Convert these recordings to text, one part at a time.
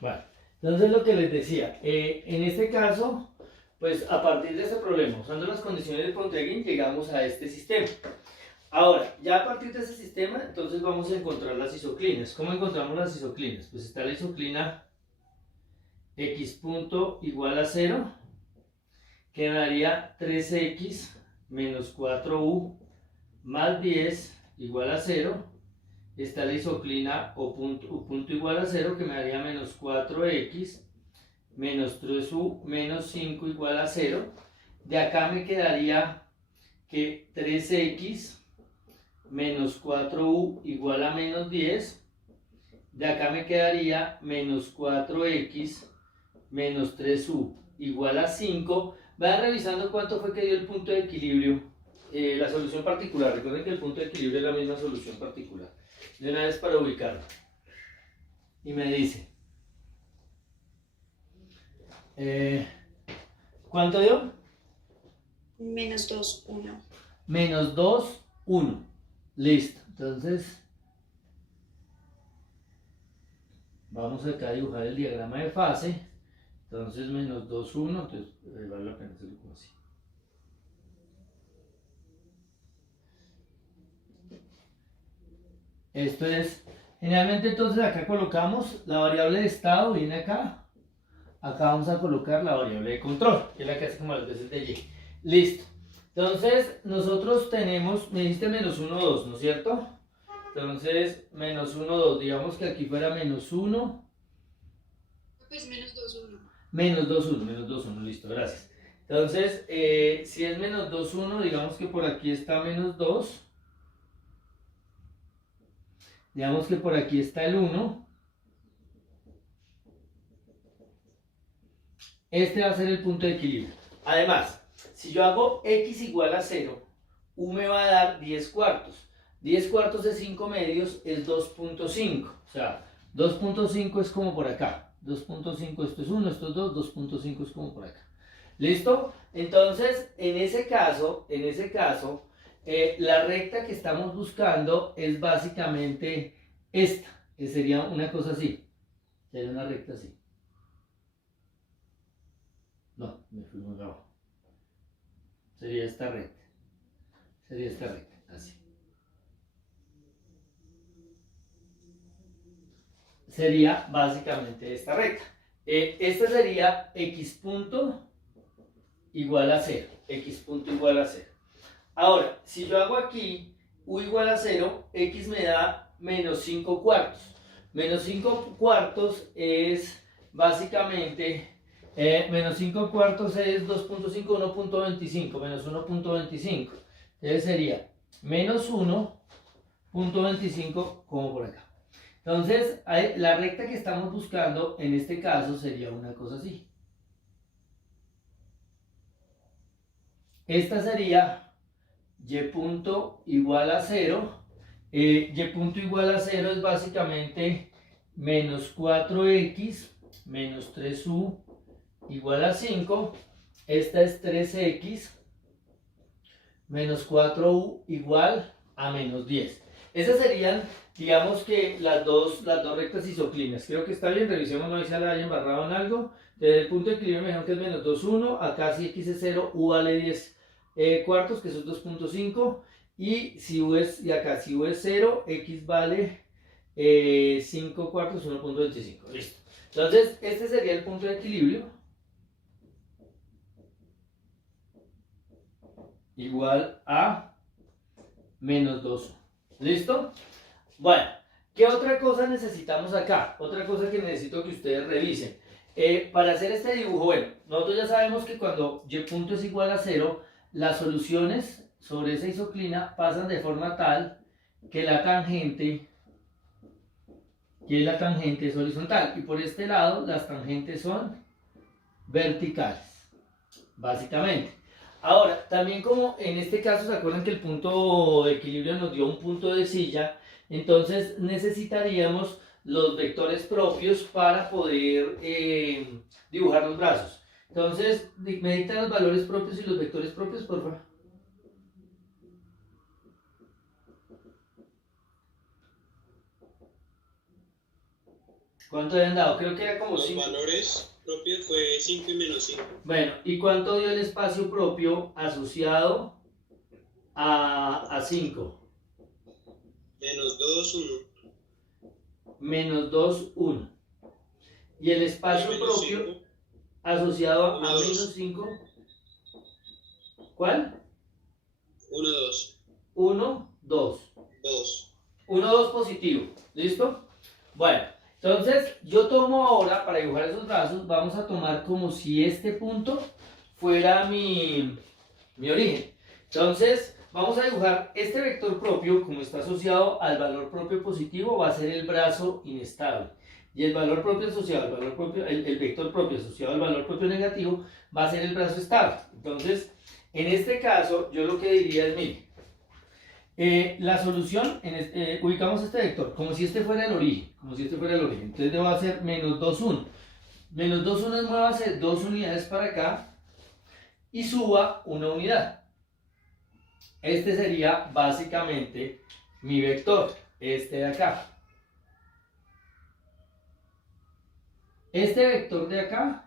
Vale. Entonces lo que les decía, en este caso, pues a partir de este problema, usando las condiciones de Pontryagin, llegamos a este sistema. Ahora, ya a partir de ese sistema, entonces vamos a encontrar las isoclinas. ¿Cómo encontramos las isoclinas? Pues está la isoclina x punto igual a 0, que daría 3x menos 4u más 10 igual a 0. Está la isoclina o punto igual a 0, que me daría menos 4x menos 3u menos 5 igual a 0. De acá me quedaría que 3x menos 4u igual a menos 10. De acá me quedaría menos 4x menos 3u igual a 5. Vayan revisando cuánto fue que dio el punto de equilibrio, la solución particular. Recuerden que el punto de equilibrio es la misma solución particular. De una vez para ubicarlo. Y me dice, ¿cuánto dio? Menos 2, 1. Menos 2, 1. Listo. Entonces, vamos acá a dibujar el diagrama de fase. Entonces, menos 2, 1. Entonces, vale la pena hacerlo como así. Esto es, generalmente entonces acá colocamos la variable de estado, viene acá. Acá vamos a colocar la variable de control, que es la que hace como las veces de y. Listo. Entonces, nosotros tenemos, me dijiste menos 1, 2, ¿no es cierto? Entonces, menos 1, 2, digamos que aquí fuera menos 1. Pues menos 2, 1. Menos 2, 1, menos 2, 1, listo, gracias. Entonces, si es menos 2, 1, digamos que por aquí está menos 2. Digamos que por aquí está el 1. Este va a ser el punto de equilibrio. Además, si yo hago x igual a 0, u me va a dar 10 cuartos. 10 cuartos de 5 medios es 2.5. O sea, 2.5 es como por acá. 2.5, esto es 1, esto es 2, 2.5 es como por acá. ¿Listo? Entonces, en ese caso, la recta que estamos buscando es básicamente esta, que sería una cosa así. Sería una recta así. No, me fui muy abajo. Sería esta recta. Sería esta recta, así. Sería básicamente esta recta. Esta sería x punto igual a 0. X punto igual a 0. Ahora, si yo hago aquí u igual a 0, x me da menos 5 cuartos. Menos 5 cuartos es básicamente, menos 5 cuartos es 2.5, 1.25, menos 1.25. Entonces sería menos 1.25 como por acá. Entonces, la recta que estamos buscando en este caso sería una cosa así. Esta sería y punto igual a 0. Y punto igual a 0 es básicamente menos 4x menos 3u igual a 5. Esta es 3x menos 4u igual a menos 10. Esas serían, digamos que las dos rectas isoclinas. Creo que está bien, revisemos, no se la haya embarrado en algo. Desde el punto de equilibrio me dijeron que es menos 2, 1. Acá si x es 0, u vale 10 cuartos, que eso es 2.5. Y si u es, y acá si u es 0, x vale 5 cuartos, 1.25. Listo. Entonces, este sería el punto de equilibrio. Igual a menos 2. ¿Listo? Bueno, ¿qué otra cosa necesitamos acá? Otra cosa que necesito que ustedes revisen. Para hacer este dibujo, bueno, nosotros ya sabemos que cuando y punto es igual a 0, las soluciones sobre esa isoclina pasan de forma tal que la tangente es horizontal. Y por este lado, las tangentes son verticales, básicamente. Ahora, también como en este caso se acuerdan que el punto de equilibrio nos dio un punto de silla, entonces necesitaríamos los vectores propios para poder dibujar los brazos. Entonces, me dictan los valores propios y los vectores propios, por favor. ¿Cuánto habían dado? Creo que era como Los 5. valores propios fue 5 y menos 5. Bueno, ¿y cuánto dio el espacio propio asociado a 5? Menos 2, 1. Menos 2, 1. Y el espacio Menos propio 5, asociado a 1, menos 2. 5. ¿Cuál? 1, 2. 1, 2. 2. 1, 2 positivo. ¿Listo? Bueno, entonces yo tomo ahora, para dibujar esos brazos, vamos a tomar como si este punto fuera mi origen. Entonces, vamos a dibujar este vector propio, como está asociado al valor propio positivo, va a ser el brazo inestable. Y el valor propio asociado al valor propio, el vector propio asociado al valor propio negativo, va a ser el brazo estable. Entonces, en este caso, yo lo que diría es, mire, la solución, ubicamos este vector como si este fuera el origen, entonces debo hacer menos 2, 1. Menos 2, 1 es muévase 2 unidades para acá y suba una unidad. Este sería básicamente mi vector, este de acá. Este vector de acá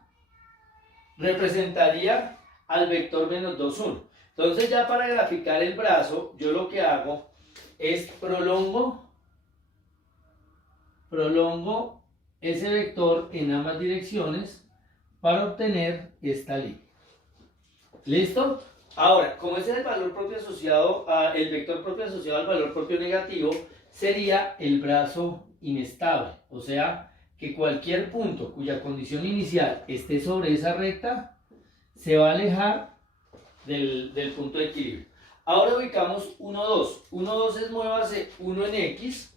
representaría al vector menos 2, 1. Entonces ya para graficar el brazo, yo lo que hago es prolongo ese vector en ambas direcciones para obtener esta línea. ¿Listo? Ahora, como ese es el valor propio asociado el vector propio asociado al valor propio negativo, sería el brazo inestable. O sea, que cualquier punto cuya condición inicial esté sobre esa recta se va a alejar del punto de equilibrio. Ahora ubicamos 1, 2. 1, 2 es muévase 1 en X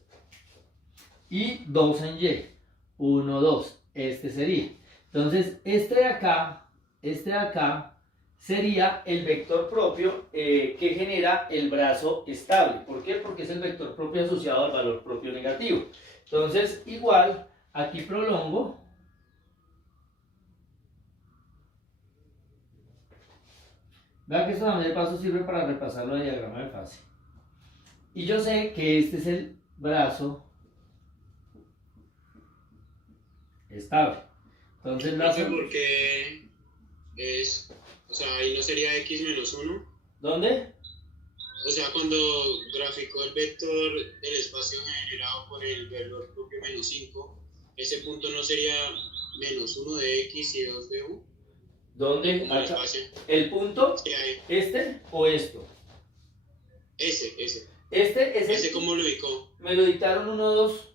y 2 en Y. 1, 2. Este sería. Entonces, este de acá sería el vector propio que genera el brazo estable. ¿Por qué? Porque es el vector propio asociado al valor propio negativo. Entonces, igual, aquí prolongo. Vean que esto también de paso sirve para repasar el diagrama de fase. Y yo sé que este es el brazo estable. Entonces, porque es, o sea, ahí no sería x menos 1. ¿Dónde? O sea, cuando graficó el vector del espacio generado por el valor propio menos 5, ese punto no sería menos 1 de x y 2 de u. ¿Dónde? Como el Acá. espacio. ¿El punto? Sí, ahí. ¿Este o esto? Ese. Este es ¿Ese el. cómo lo ubicó? Me lo dictaron 1, 2.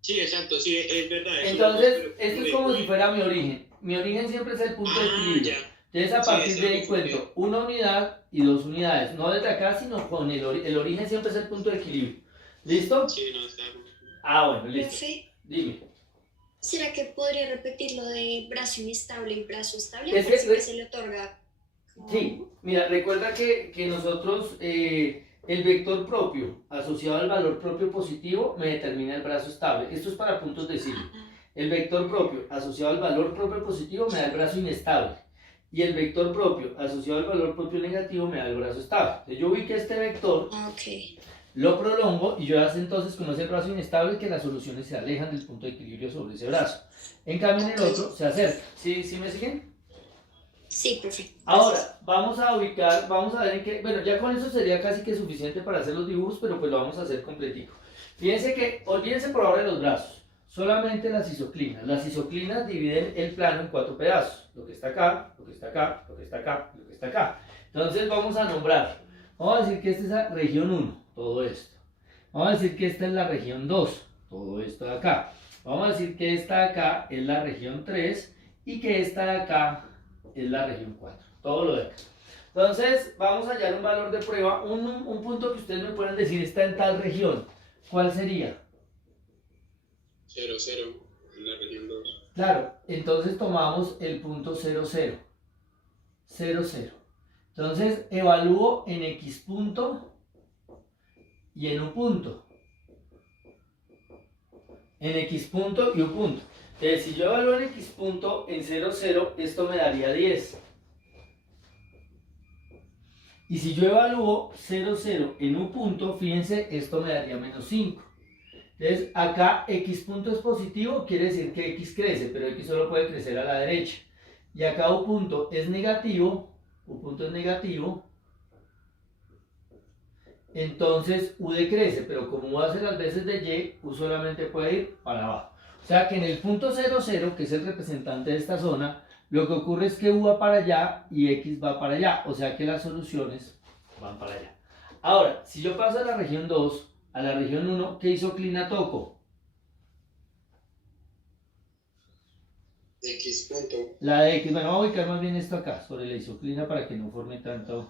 Sí, exacto, sí, es verdad. Entonces, esto es como si fuera mi origen. Mi origen siempre es el punto de equilibrio. Ya. Entonces, a partir Sí, de ahí eso cuento una unidad y 2 unidades. No desde acá, sino con el origen siempre es el punto de equilibrio. ¿Listo? Sí, no, está bien. Bueno, listo. Profe, Dime. ¿será que podría repetir lo de brazo inestable y brazo estable? Es Por que- si que se le otorga. Sí, mira, recuerda que nosotros, el vector propio asociado al valor propio positivo me determina el brazo estable. Esto es para puntos de signo. El vector propio asociado al valor propio positivo me da el brazo inestable. Y el vector propio asociado al valor propio negativo me da el brazo estable. Entonces yo ubiqué este vector, Ok. lo prolongo y yo hace entonces, como es el brazo inestable, que las soluciones se alejan del punto de equilibrio sobre ese brazo. En cambio en el otro se acerca. ¿Sí me siguen? Sí, profe. Ahora, vamos a ubicar, vamos a ver en qué, bueno, ya con eso sería casi que suficiente para hacer los dibujos, pero pues lo vamos a hacer completico. Fíjense que, olvídense por ahora de los brazos, solamente las isoclinas. Las isoclinas dividen el plano en 4 pedazos, lo que está acá, lo que está acá, lo que está acá, lo que está acá. Entonces vamos a nombrar, vamos a decir que esta es la región 1, todo esto. Vamos a decir que esta es la región 2, todo esto de acá. Vamos a decir que esta de acá es la región 3 y que esta de acá es la región 4, todo lo de acá. Entonces, vamos a hallar un valor de prueba, un punto que ustedes me puedan decir está en tal región. ¿Cuál sería? 0, 0, en la región 2. Claro, entonces tomamos el punto 0, 0. 0, 0. Entonces, evalúo en X punto y en U punto. En X punto y U punto. Entonces, si yo evalúo en X punto en 0, 0, esto me daría 10. Y si yo evalúo 0, 0 en U punto, fíjense, esto me daría menos 5. Entonces acá X punto es positivo, quiere decir que X crece, pero X solo puede crecer a la derecha. Y acá U punto es negativo, entonces U decrece, pero como U hace las veces de Y, U solamente puede ir para abajo. O sea que en el punto 0, 0, que es el representante de esta zona, lo que ocurre es que U va para allá y X va para allá. O sea que las soluciones van para allá. Ahora, si yo paso a la región 2, a la región 1, ¿qué isoclina toco? X punto. La de X. Bueno, vamos a ubicar más bien esto acá, sobre la isoclina para que no forme tanto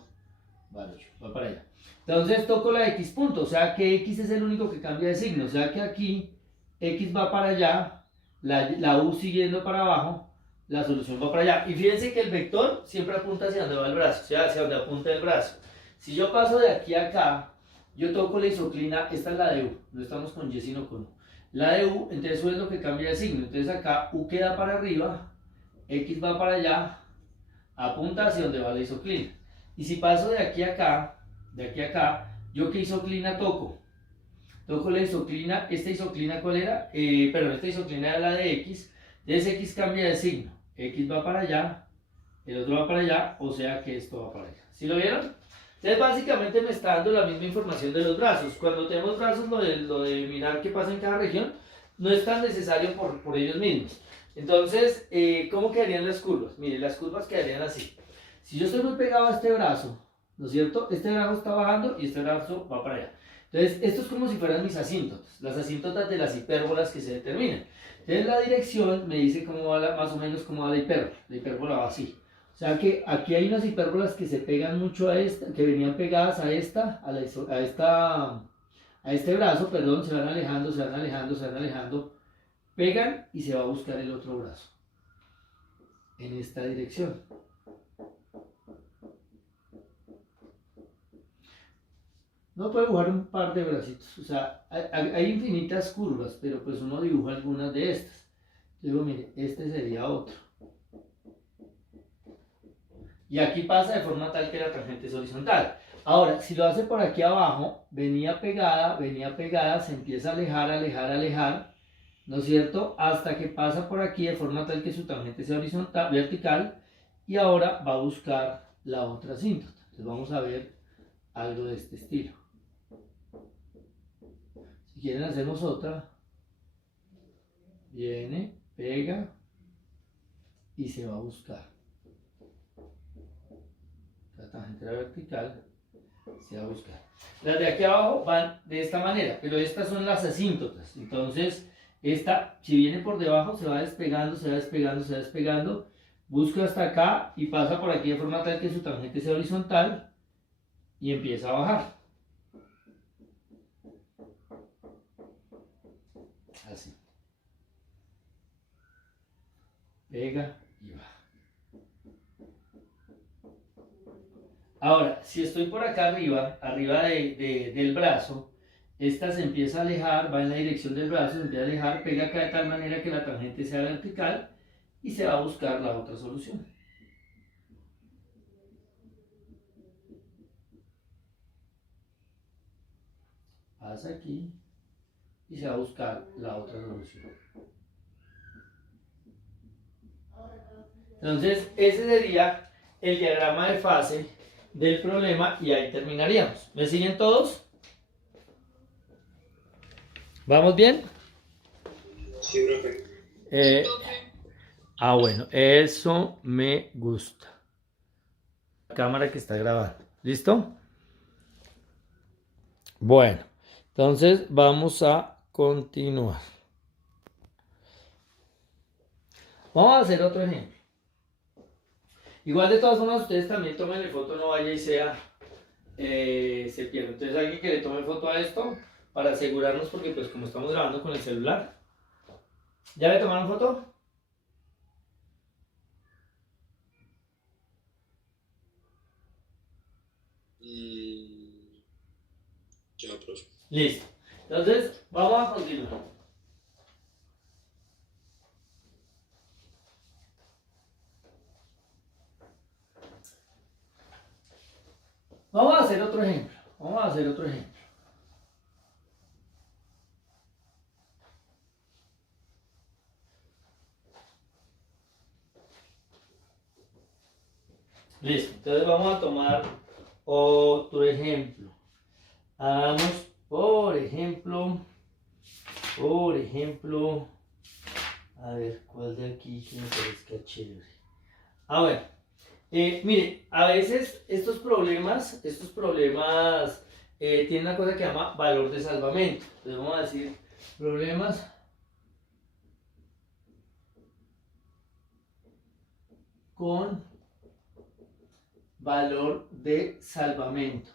barullo. Va para allá. Entonces toco la X punto, o sea que X es el único que cambia de signo. O sea que aquí X va para allá, la U siguiendo para abajo, la solución va para allá. Y fíjense que el vector siempre apunta hacia donde va el brazo, o sea, hacia donde apunta el brazo. Si yo paso de aquí a acá, yo toco la isoclina, esta es la de U, no estamos con Y sino con U. La de U, entonces U es lo que cambia de signo. Entonces acá U queda para arriba, X va para allá, apunta hacia donde va la isoclina. Y si paso de aquí a acá, ¿yo qué isoclina toco? Toco la isoclina, esta isoclina ¿cuál era? Esta isoclina era la de X, entonces X cambia de signo, X va para allá, el otro va para allá, o sea que esto va para allá. ¿Sí lo vieron? Entonces básicamente me está dando la misma información de los brazos. Cuando tenemos brazos, lo de mirar qué pasa en cada región, no es tan necesario por ellos mismos. Entonces, ¿cómo quedarían las curvas? Mire, las curvas quedarían así. Si yo estoy muy pegado a este brazo, ¿no es cierto? Este brazo está bajando y este brazo va para allá. Entonces, esto es como si fueran mis asíntotas, las asíntotas de las hipérbolas que se determinan. Entonces, la dirección me dice cómo va más o menos cómo va la hipérbola. La hipérbola va así. O sea que aquí hay unas hipérbolas que se pegan mucho a esta, que venían pegadas a esta, a este brazo, perdón, se van alejando, se van alejando, se van alejando, pegan y se va a buscar el otro brazo en esta dirección. No puede dibujar un par de bracitos, o sea, hay infinitas curvas, pero pues uno dibuja algunas de estas. Luego, mire, este sería otro. Y aquí pasa de forma tal que la tangente es horizontal. Ahora, si lo hace por aquí abajo, venía pegada, se empieza a alejar, alejar, alejar, ¿no es cierto? Hasta que pasa por aquí de forma tal que su tangente sea horizontal, vertical, y ahora va a buscar la otra asíntota. Entonces vamos a ver algo de este estilo. Si quieren hacemos otra. Viene, pega y se va a buscar. La tangente vertical se va a buscar. Las de aquí abajo van de esta manera, pero estas son las asíntotas. Entonces, esta, si viene por debajo, se va despegando, se va despegando, se va despegando, busca hasta acá y pasa por aquí de forma tal que su tangente sea horizontal y empieza a bajar. Así. Pega y baja. Ahora, si estoy por acá arriba del brazo, esta se empieza a alejar, va en la dirección del brazo, se empieza a alejar, pega acá de tal manera que la tangente sea vertical y se va a buscar la otra solución. Pasa aquí y se va a buscar la otra solución. Entonces, ese sería el diagrama de fase del problema y ahí terminaríamos. ¿Me siguen todos? ¿Vamos bien? Sí, profe. Bueno, eso me gusta. La cámara que está grabando. ¿Listo? Bueno, entonces vamos a continuar. Vamos a hacer otro ejemplo. Igual de todas formas ustedes también tomen el foto, no vaya y se pierde. Entonces alguien que le tome foto a esto para asegurarnos, porque pues como estamos grabando con el celular. ¿Ya le tomaron foto? Ya, profe. Listo. Entonces vamos a continuar. Vamos a hacer otro ejemplo. Listo, entonces vamos a tomar otro ejemplo. Hagamos, por ejemplo, a ver, ¿cuál de aquí que me parezca chévere? Bueno, mire, a veces estos problemas tienen una cosa que se llama valor de salvamento. Entonces vamos a decir problemas con valor de salvamento.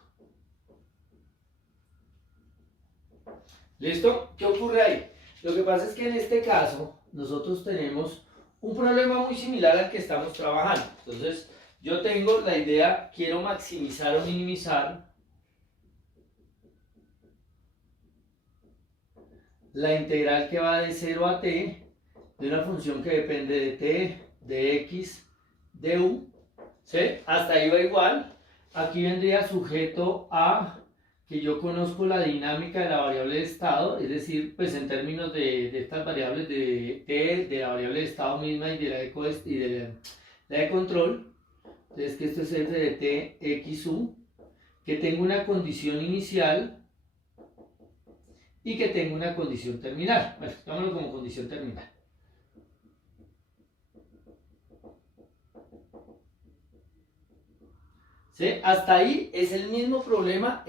¿Listo? ¿Qué ocurre ahí? Lo que pasa es que en este caso nosotros tenemos un problema muy similar al que estamos trabajando. Entonces, yo tengo la idea, quiero maximizar o minimizar la integral que va de 0 a t de una función que depende de t, de x, de u. ¿Sí? Hasta ahí va igual. Aquí vendría sujeto a que yo conozco la dinámica de la variable de estado, es decir, pues en términos de estas variables de t, de la variable de estado misma y de la de control. Entonces que esto es f de t, x, u, que tengo una condición inicial y que tengo una condición terminal. Bueno, digámoslo como condición terminal. ¿Sí? Hasta ahí es el mismo problema,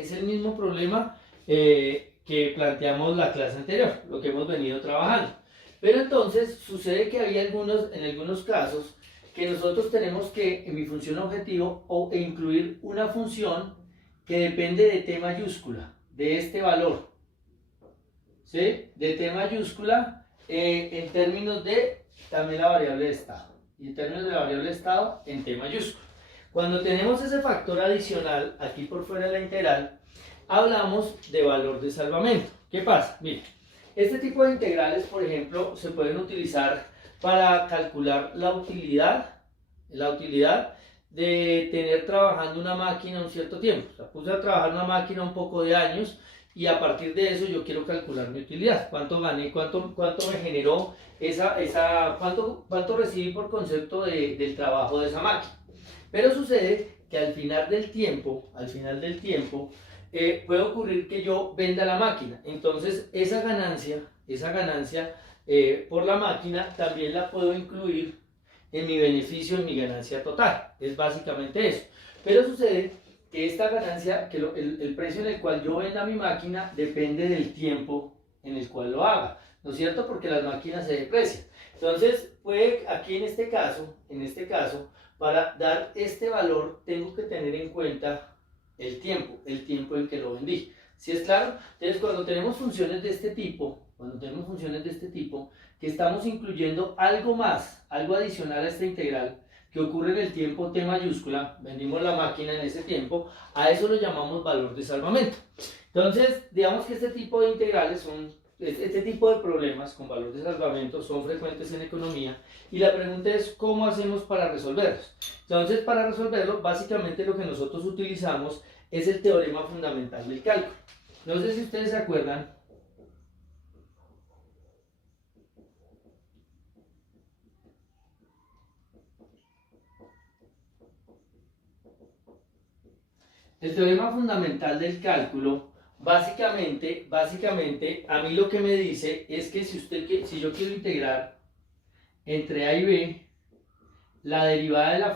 que planteamos la clase anterior, lo que hemos venido trabajando. Pero entonces sucede que había en algunos casos que nosotros tenemos que en mi función objetivo incluir una función que depende de t mayúscula, de este valor, ¿sí? De t mayúscula en términos de también la variable de estado, y en términos de la variable de estado en t mayúscula. Cuando tenemos ese factor adicional aquí por fuera de la integral, hablamos de valor de salvamento. ¿Qué pasa? Mire, este tipo de integrales, por ejemplo, se pueden utilizar para calcular la utilidad de tener trabajando una máquina un cierto tiempo. O sea, puse a trabajar una máquina un poco de años y a partir de eso yo quiero calcular mi utilidad. ¿Cuánto gané? ¿Cuánto me generó cuánto recibí por concepto del trabajo de esa máquina? Pero sucede que al final del tiempo, puede ocurrir que yo venda la máquina. Entonces esa ganancia por la máquina también la puedo incluir en mi beneficio, en mi ganancia total. Es básicamente eso. Pero sucede que esta ganancia, que el precio en el cual yo venda mi máquina depende del tiempo en el cual lo haga, ¿no es cierto? Porque las máquinas se deprecian. Entonces, aquí en este caso, para dar este valor tengo que tener en cuenta el tiempo en que lo vendí. ¿Sí es claro? Entonces, cuando tenemos funciones de este tipo, que estamos incluyendo algo más, algo adicional a esta integral, que ocurre en el tiempo t mayúscula, vendimos la máquina en ese tiempo, a eso lo llamamos valor de salvamento. Entonces, digamos que este tipo de integrales este tipo de problemas con valor de salvamento son frecuentes en economía y la pregunta es ¿cómo hacemos para resolverlos? Entonces, para resolverlo, básicamente lo que nosotros utilizamos es el teorema fundamental del cálculo. No sé si ustedes se acuerdan. El teorema fundamental del cálculo, básicamente, a mí lo que me dice es que si yo quiero integrar entre a y b la derivada de una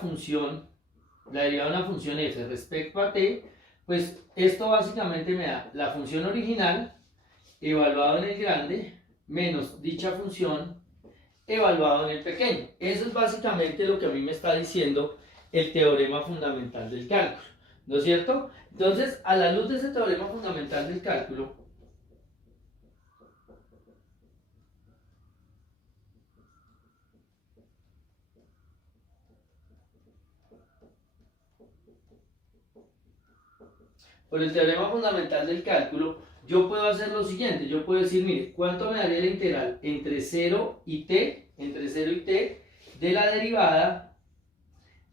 función f respecto a t, pues esto básicamente me da la función original evaluado en el grande menos dicha función evaluado en el pequeño. Eso es básicamente lo que a mí me está diciendo el teorema fundamental del cálculo, ¿no es cierto? Entonces, a la luz de ese teorema fundamental del cálculo, por el teorema fundamental del cálculo, yo puedo hacer lo siguiente, yo puedo decir, mire, ¿cuánto me daría la integral entre 0 y t, de la derivada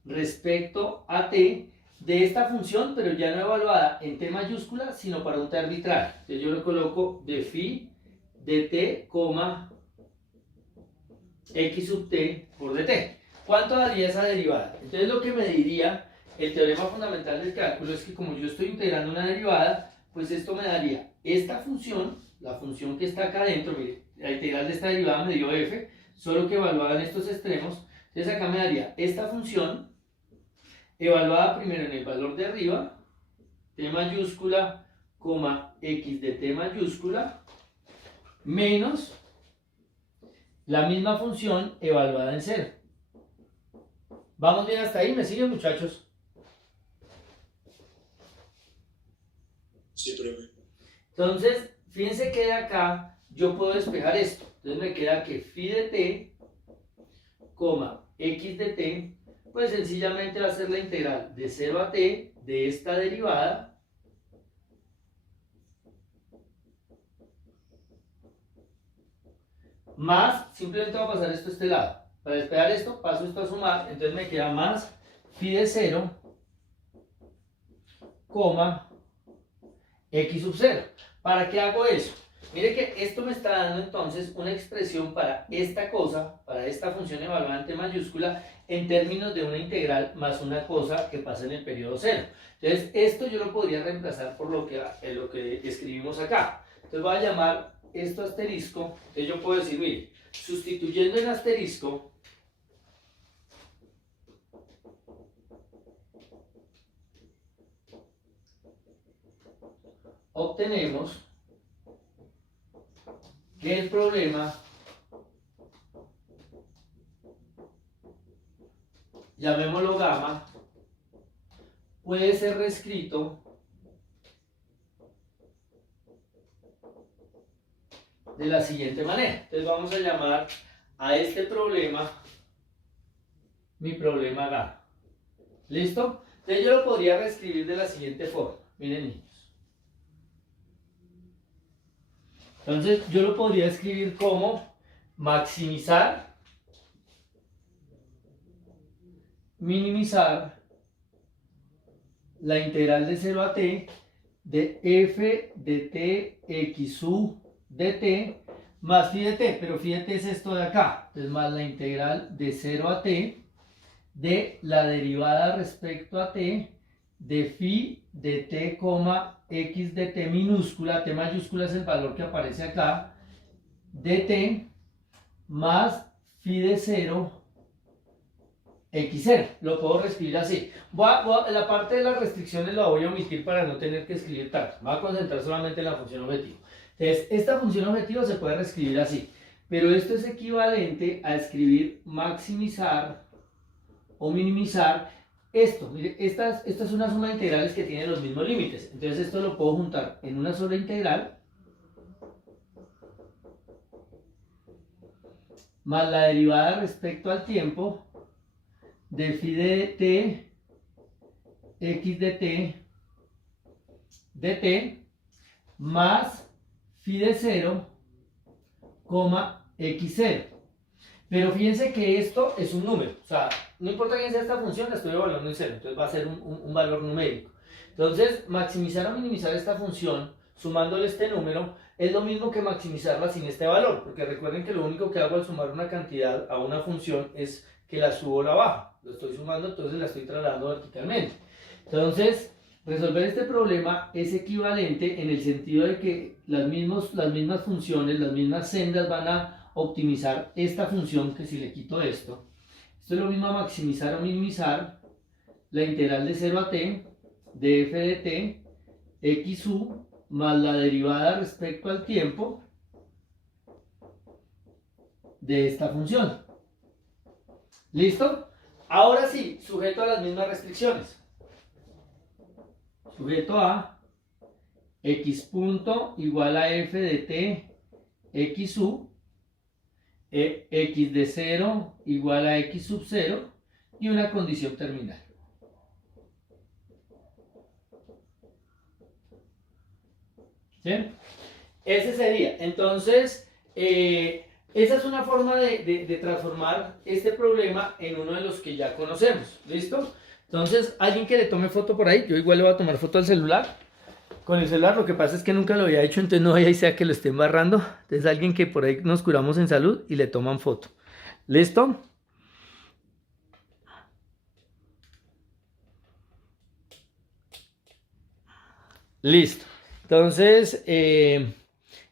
respecto a t de esta función, pero ya no evaluada en t mayúscula, sino para un t arbitrario? Entonces yo le coloco de phi de t, x sub t por dt. ¿Cuánto daría esa derivada? Entonces lo que me diría el teorema fundamental del cálculo es que como yo estoy integrando una derivada, pues esto me daría esta función, la función que está acá adentro, mire, la integral de esta derivada me dio f, solo que evaluada en estos extremos, entonces acá me daría esta función, evaluada primero en el valor de arriba, t mayúscula, x de t mayúscula, menos la misma función evaluada en 0. ¿Vamos bien hasta ahí? ¿Me siguen, muchachos? Sí, profe. Entonces, fíjense que de acá yo puedo despejar esto. Entonces me queda que phi de t, x de t, pues sencillamente va a ser la integral de 0 a t de esta derivada más, simplemente voy a pasar esto a este lado. Para despejar esto, paso esto a sumar, entonces me queda más phi de 0, x sub 0. ¿Para qué hago eso? Mire que esto me está dando entonces una expresión para esta cosa, para esta función evaluada en t mayúscula, en términos de una integral más una cosa que pasa en el periodo 0. Entonces, esto yo lo podría reemplazar por lo que escribimos acá. Entonces voy a llamar esto asterisco, entonces yo puedo decir, mire, sustituyendo en asterisco, obtenemos que el problema, llamémoslo gamma, puede ser reescrito de la siguiente manera. Entonces vamos a llamar a este problema mi problema gamma. ¿Listo? Entonces yo lo podría reescribir de la siguiente forma. Miren, niños. Entonces yo lo podría escribir como maximizar, minimizar la integral de 0 a t de f de t x u de t más phi de t, pero phi de t es esto de acá, entonces más la integral de 0 a t de la derivada respecto a t de phi de t, x de t minúscula, t mayúscula es el valor que aparece acá, de t más phi de 0 x0, lo puedo reescribir así. La parte de las restricciones la voy a omitir para no tener que escribir tanto, me voy a concentrar solamente en la función objetivo. Entonces, esta función objetivo se puede reescribir así, pero esto es equivalente a escribir maximizar o minimizar esto. Mire, esta es una suma de integrales que tiene los mismos límites, entonces esto lo puedo juntar en una sola integral más la derivada respecto al tiempo de phi de t, x de t, más phi de 0, x0. Pero fíjense que esto es un número, o sea, no importa quién sea esta función, la estoy evaluando en 0, entonces va a ser un valor numérico. Entonces, maximizar o minimizar esta función, sumándole este número, es lo mismo que maximizarla sin este valor, porque recuerden que lo único que hago al sumar una cantidad a una función es que la subo o la bajo. Lo estoy sumando, entonces la estoy trasladando verticalmente. Entonces, resolver este problema es equivalente en el sentido de que las mismas funciones, las mismas sendas van a optimizar esta función, que si le quito esto es lo mismo a maximizar o minimizar la integral de 0 a t de f de t x u más la derivada respecto al tiempo de esta función. ¿Listo? Ahora sí, sujeto a las mismas restricciones. Sujeto a x punto igual a f de t x u, x de 0 igual a x sub 0 y una condición terminal. ¿Sí? Ese sería. Entonces, esa es una forma de transformar este problema en uno de los que ya conocemos. ¿Listo? Entonces, alguien que le tome foto por ahí, yo igual le voy a tomar foto al celular. Con el celular, lo que pasa es que nunca lo había hecho, entonces no vaya y sea que lo esté embarrando. Entonces, alguien que por ahí nos curamos en salud y le toman foto. ¿Listo? Listo. Entonces,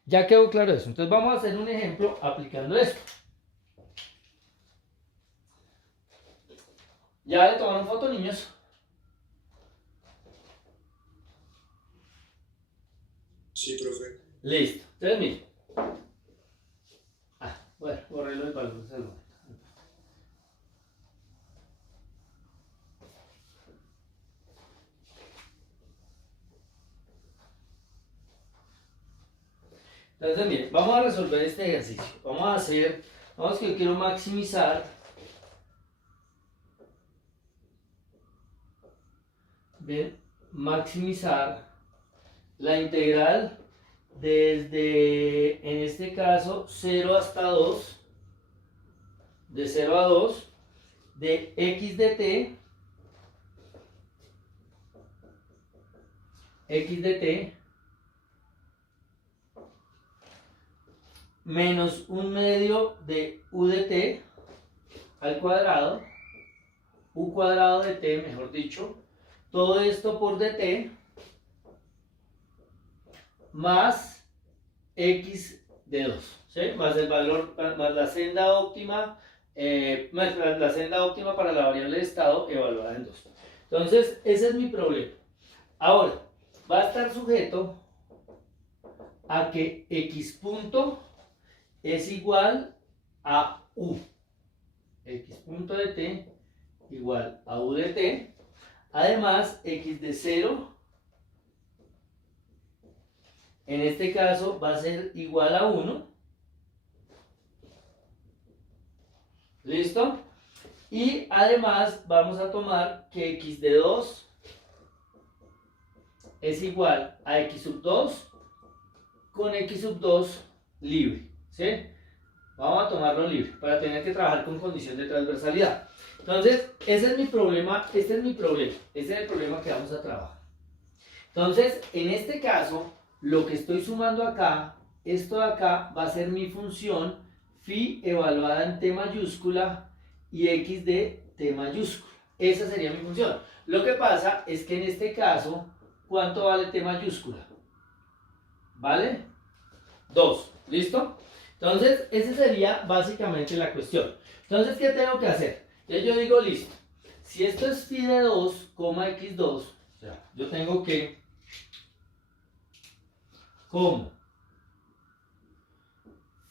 ya quedó claro eso. Entonces vamos a hacer un ejemplo aplicando esto. ¿Ya le tomaron foto, niños? Sí, profe. Listo. Entonces, miren. Bueno, borrelo el valor. Entonces, miren, vamos a resolver este ejercicio. Vamos que yo quiero maximizar. Bien, maximizar la integral desde, en este caso, 0 hasta 2, de 0 a 2, de x de t, menos 1/2 de u de t al cuadrado, u cuadrado de t, mejor dicho, todo esto por dt, más x de 2, ¿sí? Más el valor, más la senda óptima, más la senda óptima para la variable de estado evaluada en 2. Entonces, ese es mi problema. Ahora, va a estar sujeto a que x punto es igual a u. X punto de t igual a u de t. Además, x de 0, en este caso va a ser igual a 1. ¿Listo? Y además vamos a tomar que x de 2 es igual a x sub 2 con x sub 2 libre. ¿Sí? Vamos a tomarlo libre para tener que trabajar con condición de transversalidad. Entonces, ese es mi problema, este es mi problema, ese es el problema que vamos a trabajar. Entonces, en este caso, lo que estoy sumando acá, esto de acá va a ser mi función phi evaluada en t mayúscula y x de t mayúscula. Esa sería mi función. Lo que pasa es que en este caso, ¿cuánto vale t mayúscula? ¿Vale? 2. ¿Listo? Entonces, esa sería básicamente la cuestión. Entonces, ¿qué tengo que hacer? Entonces yo digo, listo. Si esto es phi de 2, x2, o sea, yo tengo que, como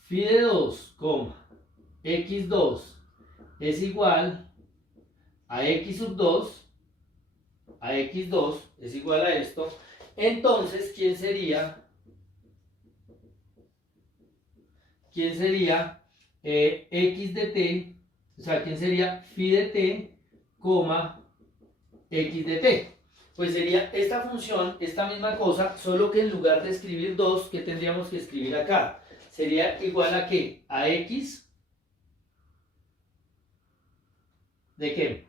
phi de 2, x2 es igual a x sub 2, a x2 es igual a esto, entonces, ¿quién sería x de t? O sea, ¿quién sería phi de t, x de t? Pues sería esta función, esta misma cosa, solo que en lugar de escribir 2, ¿qué tendríamos que escribir acá? Sería igual a ¿qué? A x ¿de qué?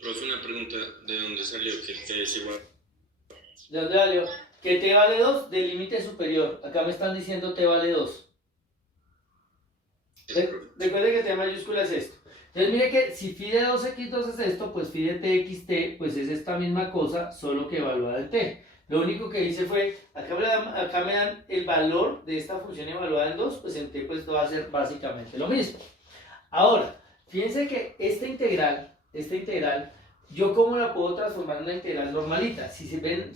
Profe, una pregunta, ¿de dónde salió que t es igual? ¿De dónde salió? Que t vale 2 del límite superior. Acá me están diciendo t vale 2. Recuerde que t mayúscula es esto. Entonces mire que si phi de 2x2 es esto, pues phi de txt pues es esta misma cosa, solo que evaluada en t. Lo único que hice fue, acá me dan el valor de esta función evaluada en 2, pues en t pues va a ser básicamente lo mismo. Ahora, fíjense que esta integral, yo cómo la puedo transformar en una integral normalita. Si ven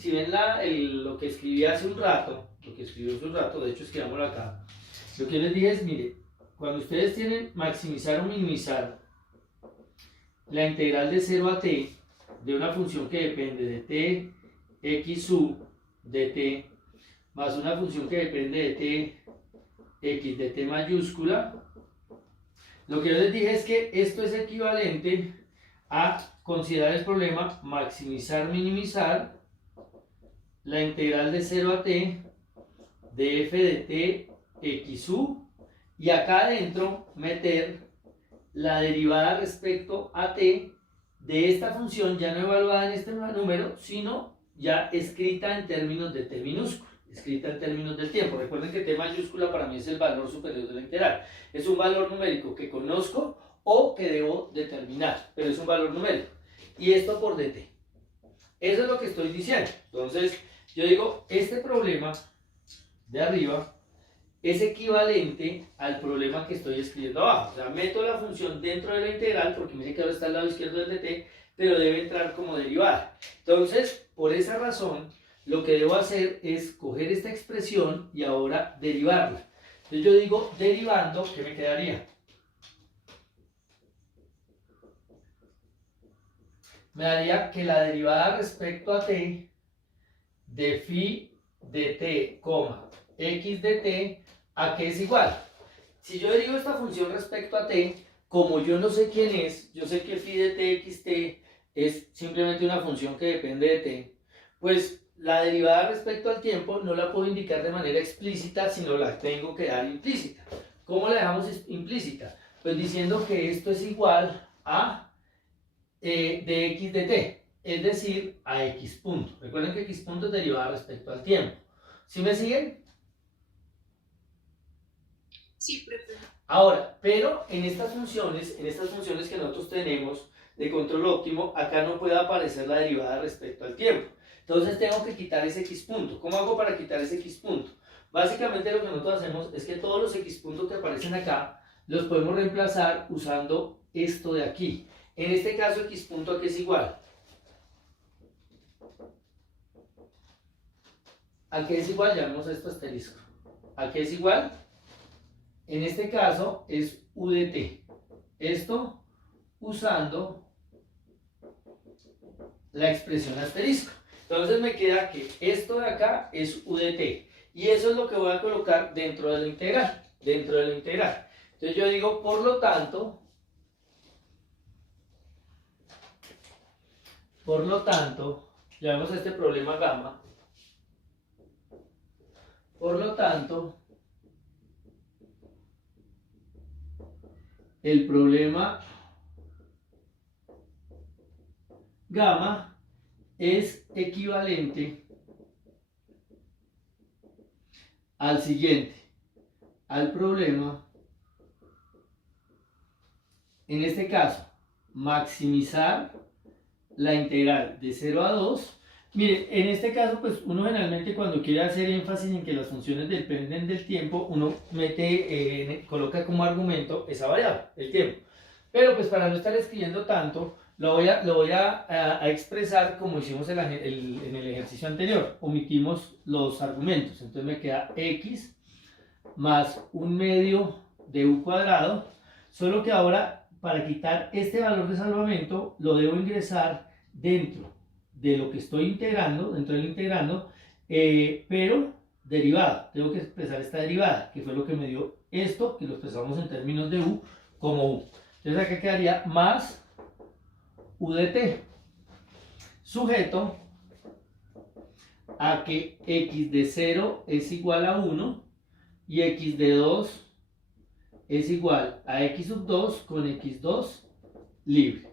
lo que escribí hace un rato, de hecho escribámoslo acá. Lo que les dije es, mire, cuando ustedes tienen maximizar o minimizar la integral de 0 a t de una función que depende de t x sub de t más una función que depende de t x de t mayúscula, lo que yo les dije es que esto es equivalente a considerar el problema maximizar, minimizar la integral de 0 a t de f de t x sub y acá adentro meter la derivada respecto a t de esta función ya no evaluada en este número, sino ya escrita en términos de t minúscula, escrita en términos del tiempo. Recuerden que t mayúscula para mí es el valor superior de la integral. Es un valor numérico que conozco o que debo determinar, pero es un valor numérico. Y esto por dt. Eso es lo que estoy diciendo. Entonces, yo digo, este problema de arriba es equivalente al problema que estoy escribiendo abajo. O sea, meto la función dentro de la integral, porque me dice que ahora está al lado izquierdo del dt, pero debe entrar como derivada. Entonces, por esa razón, lo que debo hacer es coger esta expresión y ahora derivarla. Entonces yo digo, derivando, ¿qué me quedaría? Me daría que la derivada respecto a t de phi de t, x de t, ¿a qué es igual? Si yo derivo esta función respecto a t, como yo no sé quién es, yo sé que phi de t, xt es simplemente una función que depende de t, pues la derivada respecto al tiempo no la puedo indicar de manera explícita, sino la tengo que dar implícita. ¿Cómo la dejamos implícita? Pues diciendo que esto es igual a dx de t, es decir, a x punto. Recuerden que x punto es derivada respecto al tiempo. ¿Sí me siguen? Sí, profe. Ahora, pero en estas funciones que nosotros tenemos de control óptimo, acá no puede aparecer la derivada respecto al tiempo. Entonces tengo que quitar ese x punto. ¿Cómo hago para quitar ese x punto? Básicamente lo que nosotros hacemos es que todos los x puntos que aparecen acá los podemos reemplazar usando esto de aquí. En este caso, x punto a qué es igual. ¿A qué es igual? Llamemos esto asterisco. ¿A qué es igual? En este caso es u de t. Esto usando la expresión asterisco. Entonces me queda que esto de acá es u de t. Y eso es lo que voy a colocar dentro de la integral. Dentro de la integral. Entonces yo digo, por lo tanto, llamemos a este problema gamma. Por lo tanto, el problema gamma es equivalente al siguiente, al problema, en este caso, maximizar la integral de 0 a 2. Miren, en este caso, pues uno generalmente cuando quiere hacer énfasis en que las funciones dependen del tiempo, uno coloca como argumento esa variable, el tiempo. Pero pues para no estar escribiendo tanto, lo voy a expresar como hicimos en el ejercicio anterior. Omitimos los argumentos. Entonces me queda x más 1/2 de u cuadrado. Solo que ahora, para quitar este valor de salvamento, lo debo ingresar dentro de lo que estoy integrando, dentro del integrando, pero derivado. Tengo que expresar esta derivada, que fue lo que me dio esto, que lo expresamos en términos de u como u. Entonces acá quedaría más u de t, sujeto a que x de 0 es igual a 1 y x de 2 es igual a x sub 2 con x2 libre.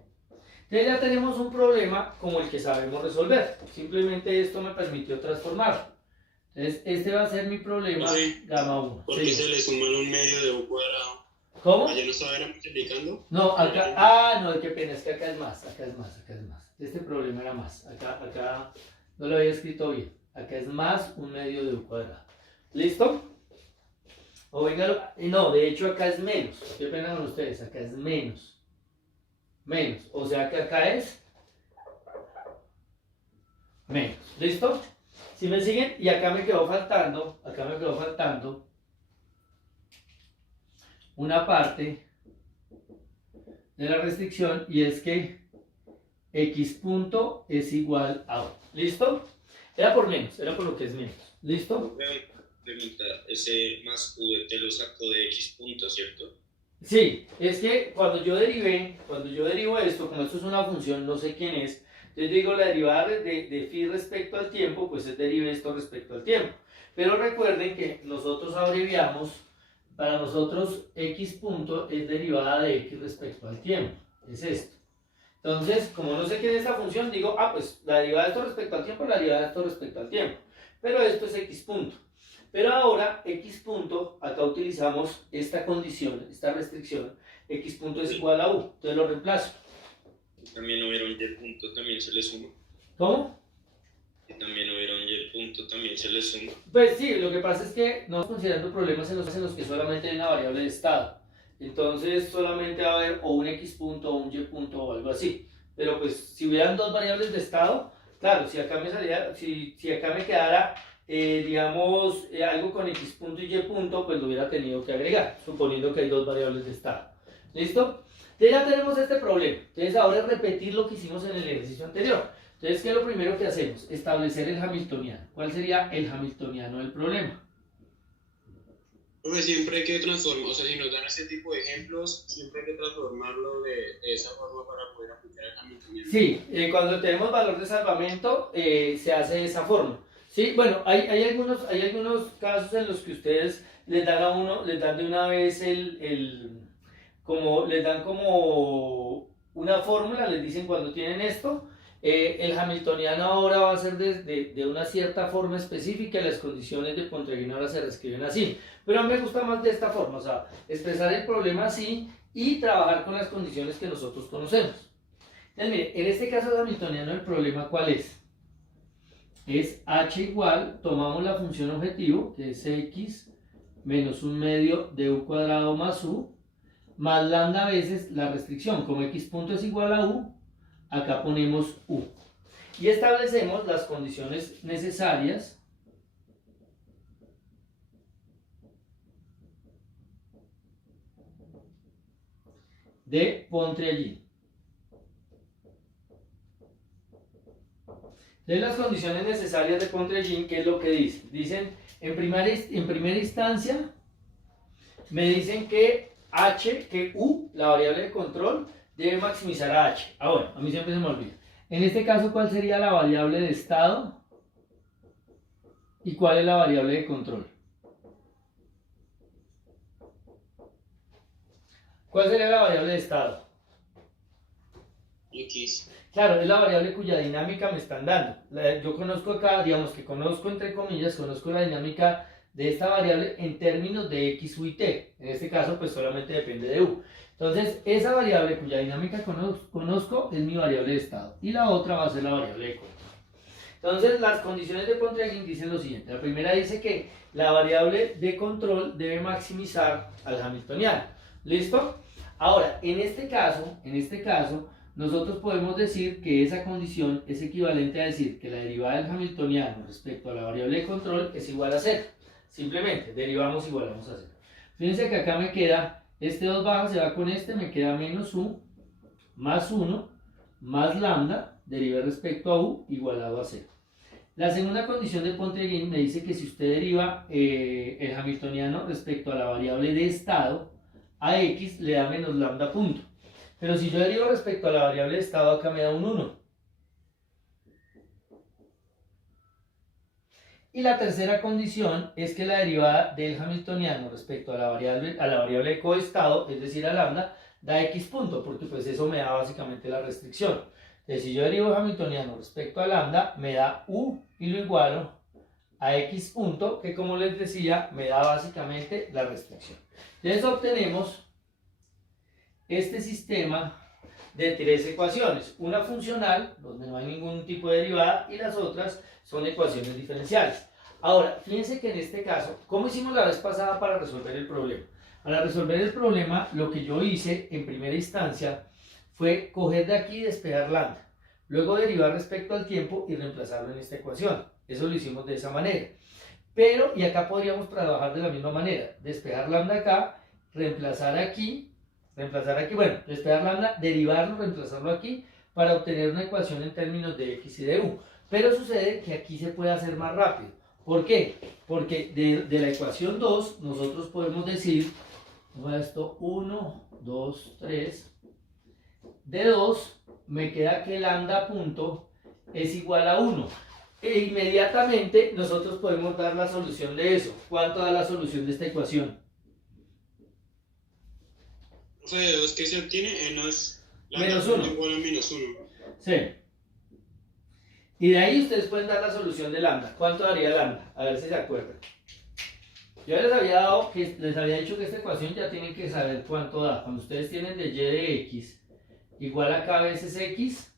Entonces ya tenemos un problema como el que sabemos resolver. Simplemente esto me permitió transformarlo. Entonces este va a ser mi problema gamma 1. ¿Por qué se le suma el 1/2 de u cuadrado? ¿Cómo? ¿Ayer no estaba multiplicando? No, acá, no, qué pena, es que acá es más. Este problema era más. Acá no lo había escrito bien. Acá es más 1/2 de u cuadrado. ¿Listo? O venga, no, de hecho acá es menos. Qué pena con ustedes, acá es menos. Menos, o sea que acá es menos. ¿Listo? ¿Sí me siguen? Y acá me quedó faltando una parte de la restricción, y es que x punto es igual a 1. ¿Listo? Era por menos, era por lo que es menos. ¿Listo? Pregunta, ese más u de t lo saco de x punto, ¿cierto? Sí, es que cuando yo derivo esto, como esto es una función, no sé quién es, entonces digo la derivada de phi respecto al tiempo, pues es derive esto respecto al tiempo. Pero recuerden que nosotros abreviamos, para nosotros x punto es derivada de x respecto al tiempo, es esto. Entonces, como no sé quién es esta función, digo, pues la derivada de esto respecto al tiempo, la derivada de esto respecto al tiempo. Pero esto es x punto. Pero ahora, x punto, acá utilizamos esta condición, esta restricción, x punto es igual a u, entonces lo reemplazo. También hubieron y punto, también se le suma. ¿Cómo? Si también hubiera un y punto, también se le suma. Pues sí, lo que pasa es que no estamos considerando problemas en los que solamente hay una variable de estado. Entonces solamente va a haber o un x punto o un y punto o algo así. Pero pues si hubieran dos variables de estado, claro, si acá me salía, si acá me quedara, digamos, algo con x punto y y punto, pues lo hubiera tenido que agregar, suponiendo que hay dos variables de estado. ¿Listo? Entonces ya tenemos este problema. Entonces ahora es repetir lo que hicimos en el ejercicio anterior. Entonces, ¿qué es lo primero que hacemos? Establecer el hamiltoniano. ¿Cuál sería el hamiltoniano del problema? Porque siempre hay que transformar, o sea, si nos dan ese tipo de ejemplos, siempre hay que transformarlo de esa forma para poder aplicar el hamiltoniano. Sí, cuando tenemos valor de salvamento, se hace de esa forma. Sí, bueno, hay algunos casos en los que ustedes les dan a uno, les dan de una vez como, les dan como una fórmula, les dicen cuando tienen esto, el hamiltoniano ahora va a ser de una cierta forma específica y las condiciones de Pontryagin ahora se reescriben así. Pero a mí me gusta más de esta forma, o sea, expresar el problema así y trabajar con las condiciones que nosotros conocemos. Entonces, mire, en este caso el hamiltoniano del problema, ¿cuál es? Es h igual, tomamos la función objetivo, que es x menos un medio de u cuadrado más u, más lambda veces la restricción. Como x punto es igual a u, acá ponemos u. Y establecemos las condiciones necesarias de Pontryagin. Entonces las condiciones necesarias de Pontryagin, ¿qué es lo que dicen? Dicen, en primera instancia, me dicen que que u, la variable de control, debe maximizar a h. Ahora, a mí siempre se me olvida. En este caso, ¿cuál sería la variable de estado? ¿Y cuál es la variable de control? ¿Cuál sería la variable de estado? X. Claro, es la variable cuya dinámica me están dando. Yo conozco acá, digamos que conozco entre comillas, conozco la dinámica de esta variable en términos de x, u y t. En este caso, pues solamente depende de u. Entonces, esa variable cuya dinámica conozco es mi variable de estado. Y la otra va a ser la variable de control. Entonces, las condiciones de Pontryagin dicen lo siguiente. La primera dice que la variable de control debe maximizar al hamiltoniano. ¿Listo? Ahora, en este caso, nosotros podemos decir que esa condición es equivalente a decir que la derivada del hamiltoniano respecto a la variable de control es igual a 0. Simplemente, derivamos, igualamos a 0. Fíjense que acá me queda, este 2 baja se va con este, me queda menos u, más 1, más lambda, deriva respecto a u, igualado a 0. La segunda condición de Pontryagin me dice que si usted deriva el hamiltoniano respecto a la variable de estado, a x le da menos lambda punto. Pero si yo derivo respecto a la variable de estado, acá me da un 1. Y la tercera condición es que la derivada del hamiltoniano respecto a la variable de coestado, es decir, a lambda, da x punto, porque pues eso me da básicamente la restricción. Entonces, si yo derivo el hamiltoniano respecto a lambda, me da u y lo igualo a x punto, que como les decía, me da básicamente la restricción. Entonces obtenemos este sistema de tres ecuaciones, una funcional, donde no hay ningún tipo de derivada, y las otras son ecuaciones diferenciales. Ahora, fíjense que en este caso, ¿cómo hicimos la vez pasada para resolver el problema? Para resolver el problema, lo que yo hice en primera instancia fue coger de aquí y despejar lambda, luego derivar respecto al tiempo y reemplazarlo en esta ecuación. Eso lo hicimos de esa manera. Pero, y acá podríamos trabajar de la misma manera, despejar lambda acá, reemplazar aquí, bueno, despejar lambda, derivarlo, reemplazarlo aquí, para obtener una ecuación en términos de x y de u. Pero sucede que aquí se puede hacer más rápido. ¿Por qué? Porque de la ecuación 2, nosotros podemos decir, esto 1, 2, 3, de 2 me queda que lambda punto es igual a 1. E inmediatamente nosotros podemos dar la solución de eso. ¿Cuánto da la solución de esta ecuación? O sea, de 2 que se obtiene menos menos 1. Igual a menos 1. Sí. Y de ahí ustedes pueden dar la solución de lambda. ¿Cuánto daría lambda? A ver si se acuerdan. Yo les había dicho que esta ecuación ya tienen que saber cuánto da. Cuando ustedes tienen de y de x igual a k veces x,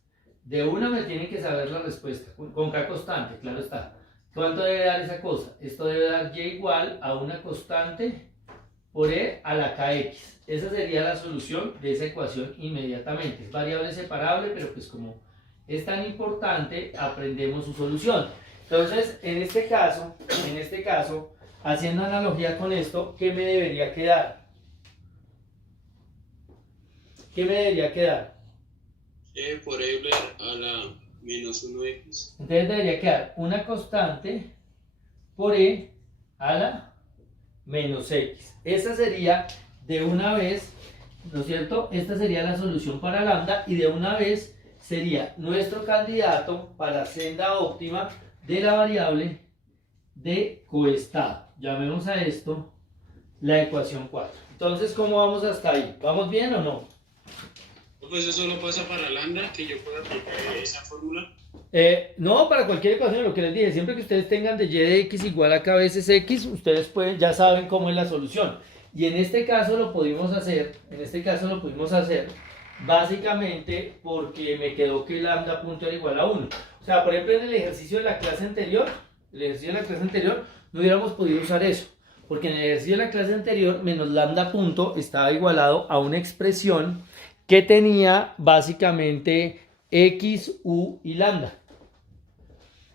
De una me tiene que saber la respuesta, con K constante, claro está. ¿Cuánto debe dar esa cosa? Esto debe dar Y igual a una constante por E a la KX. Esa sería la solución de esa ecuación inmediatamente. Es variable separable, pero pues como es tan importante, aprendemos su solución. Entonces, en este caso, haciendo analogía con esto, ¿qué me debería quedar? ¿Qué me debería quedar? Por Euler a la menos 1x. Entonces debería quedar una constante por E a la menos x. Esa sería de una vez, ¿no es cierto? Esta sería la solución para lambda y de una vez sería nuestro candidato para senda óptima de la variable de coestado. Llamemos a esto la ecuación 4. Entonces, ¿cómo vamos hasta ahí? ¿Vamos bien o no? Pues eso solo pasa para lambda, que yo pueda aplicar esa fórmula. No, para cualquier ecuación, lo que les dije, siempre que ustedes tengan de y de x igual a k veces x, ustedes ya saben cómo es la solución. Y en este caso lo pudimos hacer, básicamente porque me quedó que lambda punto era igual a 1. O sea, por ejemplo, en el ejercicio de la clase anterior, no hubiéramos podido usar eso. Porque en el ejercicio de la clase anterior, menos lambda punto estaba igualado a una expresión que tenía básicamente x, u y lambda.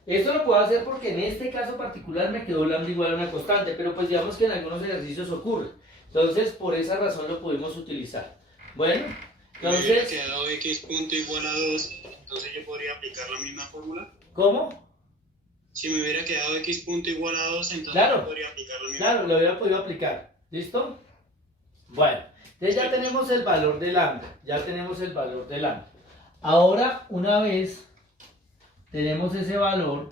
Esto lo puedo hacer porque en este caso particular me quedó lambda igual a una constante, pero pues digamos que en algunos ejercicios ocurre. Entonces, por esa razón lo pudimos utilizar. Bueno, entonces... Si me hubiera quedado x punto igual a 2, entonces yo podría aplicar la misma fórmula. ¿Cómo? Si me hubiera quedado x punto igual a 2, entonces Claro, yo podría aplicar la misma claro, fórmula. lo hubiera podido aplicar. ¿Listo? Bueno, entonces ya tenemos el valor de lambda. Ahora, una vez tenemos ese valor,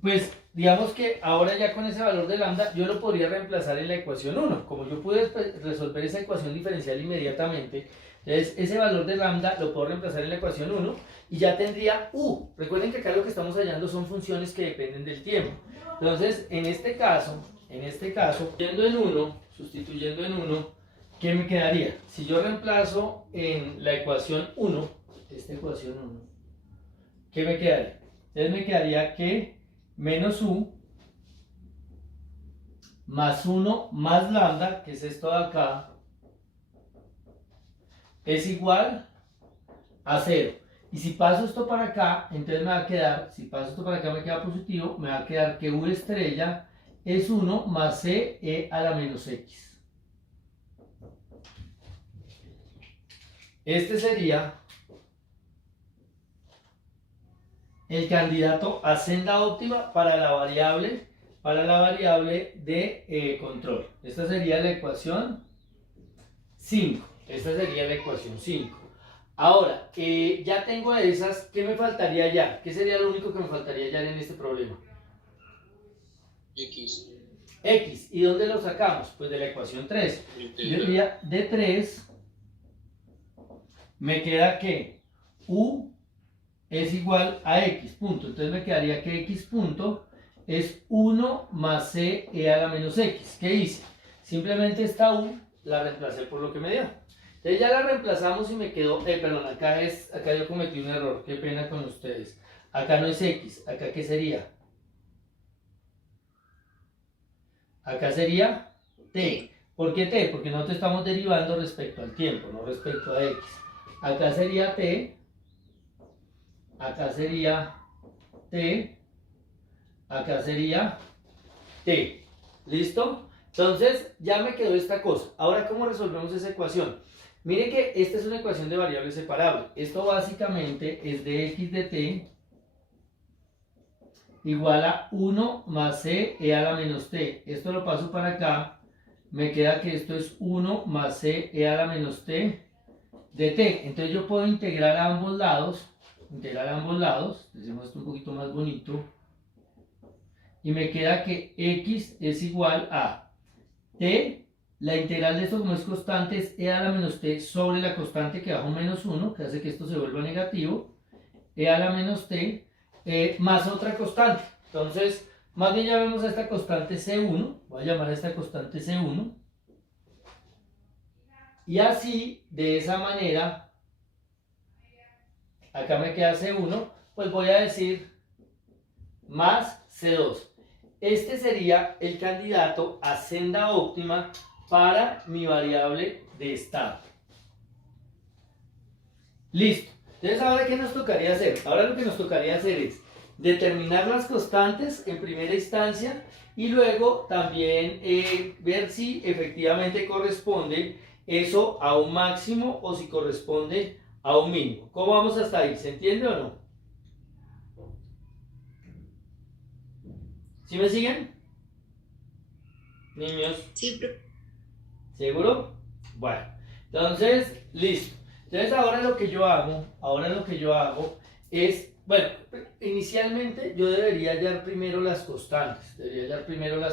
pues digamos que ahora ya con ese valor de lambda yo lo podría reemplazar en la ecuación 1. Como yo pude resolver esa ecuación diferencial inmediatamente, entonces ese valor de lambda lo puedo reemplazar en la ecuación 1 y ya tendría u. Recuerden que acá lo que estamos hallando son funciones que dependen del tiempo. Entonces, en este caso, sustituyendo en 1, ¿qué me quedaría? Si yo reemplazo en la ecuación 1, esta ecuación 1, ¿qué me quedaría? Entonces me quedaría que menos u más 1 más lambda, que es esto de acá, es igual a 0. Y si paso esto para acá, entonces me va a quedar, si paso esto para acá me queda positivo, me va a quedar que u estrella es 1 más c e a la menos x. Este sería el candidato a senda óptima para la variable de control. Esta sería la ecuación 5. Ahora, ya tengo esas, ¿qué me faltaría ya? ¿Qué sería lo único que me faltaría ya en este problema? X. X. ¿Y dónde lo sacamos? Pues de la ecuación 3. Yo diría de 3, me queda que u es igual a x punto. Entonces me quedaría que x punto es 1 más c e a la menos x. ¿Qué hice? Simplemente esta u la reemplacé por lo que me dio. Entonces ya la reemplazamos y me quedó, perdón, acá yo cometí un error, qué pena con ustedes. Acá no es x, acá ¿qué sería? Acá sería t. ¿Por qué t? Porque nosotros estamos derivando respecto al tiempo, no respecto a x. Acá sería t, acá sería t, acá sería t. ¿Listo? Entonces ya me quedó esta cosa. Ahora, ¿cómo resolvemos esa ecuación? Miren que esta es una ecuación de variables separables. Esto básicamente es de x de t igual a 1 más c e a la menos t. Esto lo paso para acá. Me queda que esto es 1 más c e a la menos t de t. Entonces yo puedo integrar a ambos lados. Hacemos esto un poquito más bonito. Y me queda que x es igual a t. La integral de esto, como es constante, es e a la menos t sobre la constante que bajo menos 1, que hace que esto se vuelva negativo. E a la menos t más otra constante. Entonces, más bien llamemos a esta constante C1. Voy a llamar a esta constante C1. Y así, de esa manera, acá me queda C1, pues voy a decir más C2. Este sería el candidato a senda óptima para mi variable de estado. Listo. Entonces, ¿ahora qué nos tocaría hacer? Ahora lo que nos tocaría hacer es determinar las constantes en primera instancia y luego también ver si efectivamente corresponde eso a un máximo o si corresponde a un mínimo. ¿Cómo vamos hasta ahí? ¿Se entiende o no? ¿Sí me siguen? Niños. Sí, ¿Seguro? Bueno, entonces, listo. Entonces ahora lo que yo hago es, bueno, inicialmente yo debería hallar primero las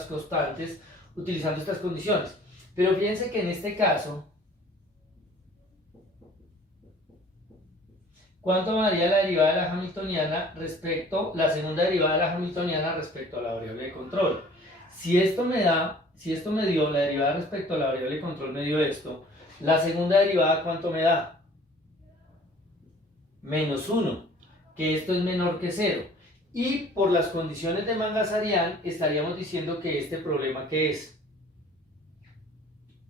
constantes, utilizando estas condiciones. Pero fíjense que en este caso, ¿cuánto me daría la derivada de la hamiltoniana respecto, la segunda derivada de la hamiltoniana respecto a la variable de control? Si esto me dio, la derivada respecto a la variable de control me dio esto, la segunda derivada, ¿cuánto me da? Menos 1, que esto es menor que 0. Y por las condiciones de Mangasarian estaríamos diciendo que este problema, ¿qué es?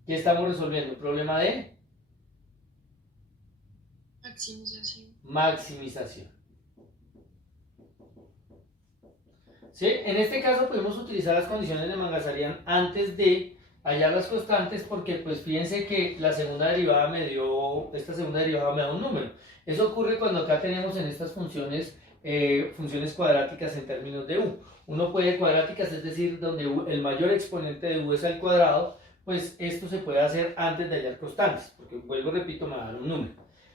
¿Qué estamos resolviendo? ¿Un problema de? Maximización. ¿Sí? En este caso podemos utilizar las condiciones de Mangasarian antes de hallar las constantes porque pues fíjense que esta segunda derivada me da un número. Eso ocurre cuando acá tenemos en estas funciones funciones cuadráticas en términos de u. Uno puede cuadráticas, es decir, donde el mayor exponente de u es al cuadrado, pues esto se puede hacer antes de hallar constantes, porque vuelvo, repito, me va a dar un número.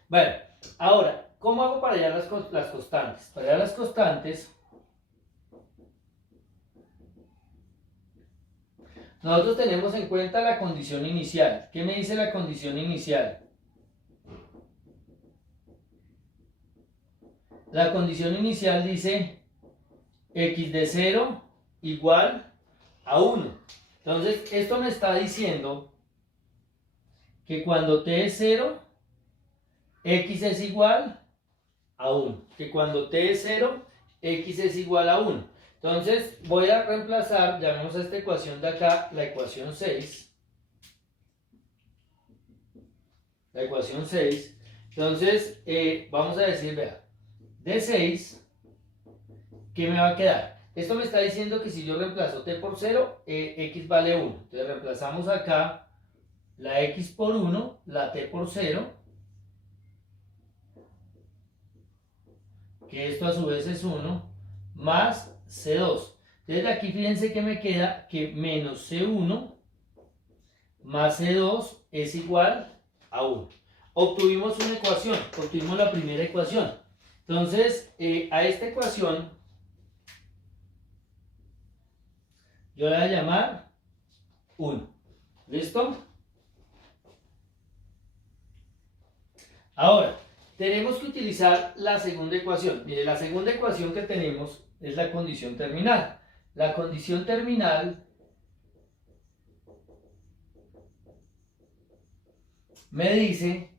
Bueno, ahora, ¿cómo hago para hallar las constantes? Para hallar las constantes, nosotros tenemos en cuenta la condición inicial. ¿Qué me dice la condición inicial? La condición inicial dice x de 0 igual a 1. Entonces, esto me está diciendo que cuando t es 0, x es igual a 1. Que cuando t es 0, x es igual a 1. Entonces, voy a reemplazar, llamemos a esta ecuación de acá, la ecuación 6. La ecuación 6. Entonces, vamos a decir, vea, de 6, ¿qué me va a quedar? Esto me está diciendo que si yo reemplazo t por 0, x vale 1. Entonces reemplazamos acá la x por 1, la t por 0, que esto a su vez es 1, más C2. Entonces de aquí fíjense que me queda que menos C1 más C2 es igual a 1. Obtuvimos una ecuación, obtuvimos la primera ecuación. Entonces, a esta ecuación yo la voy a llamar 1. ¿Listo? Ahora, tenemos que utilizar la segunda ecuación. Mire, la segunda ecuación que tenemos es la condición terminal. La condición terminal me dice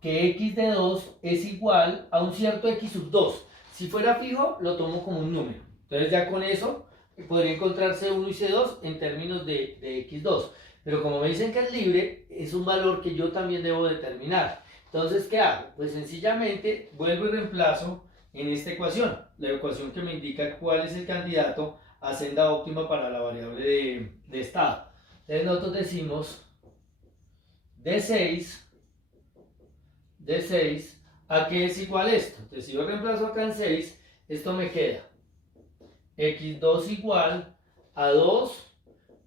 que x de 2 es igual a un cierto x sub 2. Si fuera fijo, lo tomo como un número. Entonces ya con eso podría encontrar C1 y C2 en términos de x2. Pero como me dicen que es libre, es un valor que yo también debo determinar. Entonces, ¿qué hago? Pues sencillamente vuelvo y reemplazo en esta ecuación. La ecuación que me indica cuál es el candidato a senda óptima para la variable de estado. Entonces nosotros decimos D6, ¿a qué es igual esto? Entonces si yo reemplazo acá en 6, esto me queda x2 igual a 2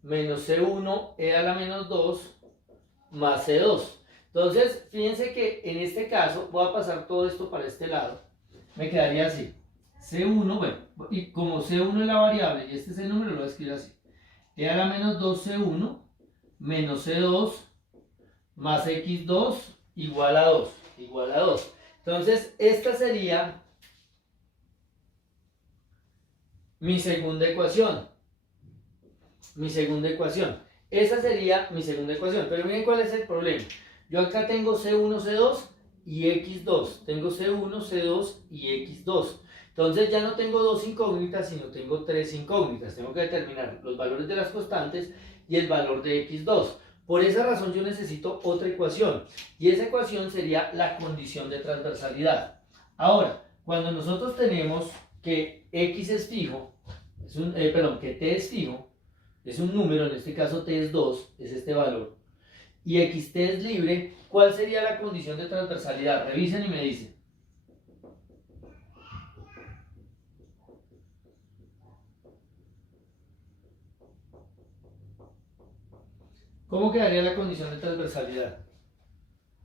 menos c1 e a la menos 2 más c2. Entonces fíjense que en este caso voy a pasar todo esto para este lado. Me quedaría así. C1, bueno, y como C1 es la variable y este es el número, lo voy a escribir así. E a la menos 2C1 menos C2 más X2 igual a 2. Entonces, esta sería mi segunda ecuación. Esa sería mi segunda ecuación. Pero miren cuál es el problema. Yo acá tengo C1, C2 y x2. Tengo C1, C2 y x2. Entonces ya no tengo dos incógnitas, sino tengo tres incógnitas. Tengo que determinar los valores de las constantes y el valor de x2. Por esa razón yo necesito otra ecuación. Y esa ecuación sería la condición de transversalidad. Ahora, cuando nosotros tenemos que x es fijo, que t es fijo, es un número, en este caso t es 2, es este valor, y xt es libre, ¿cuál sería la condición de transversalidad? Revisen y me dicen. ¿Cómo quedaría la condición de transversalidad?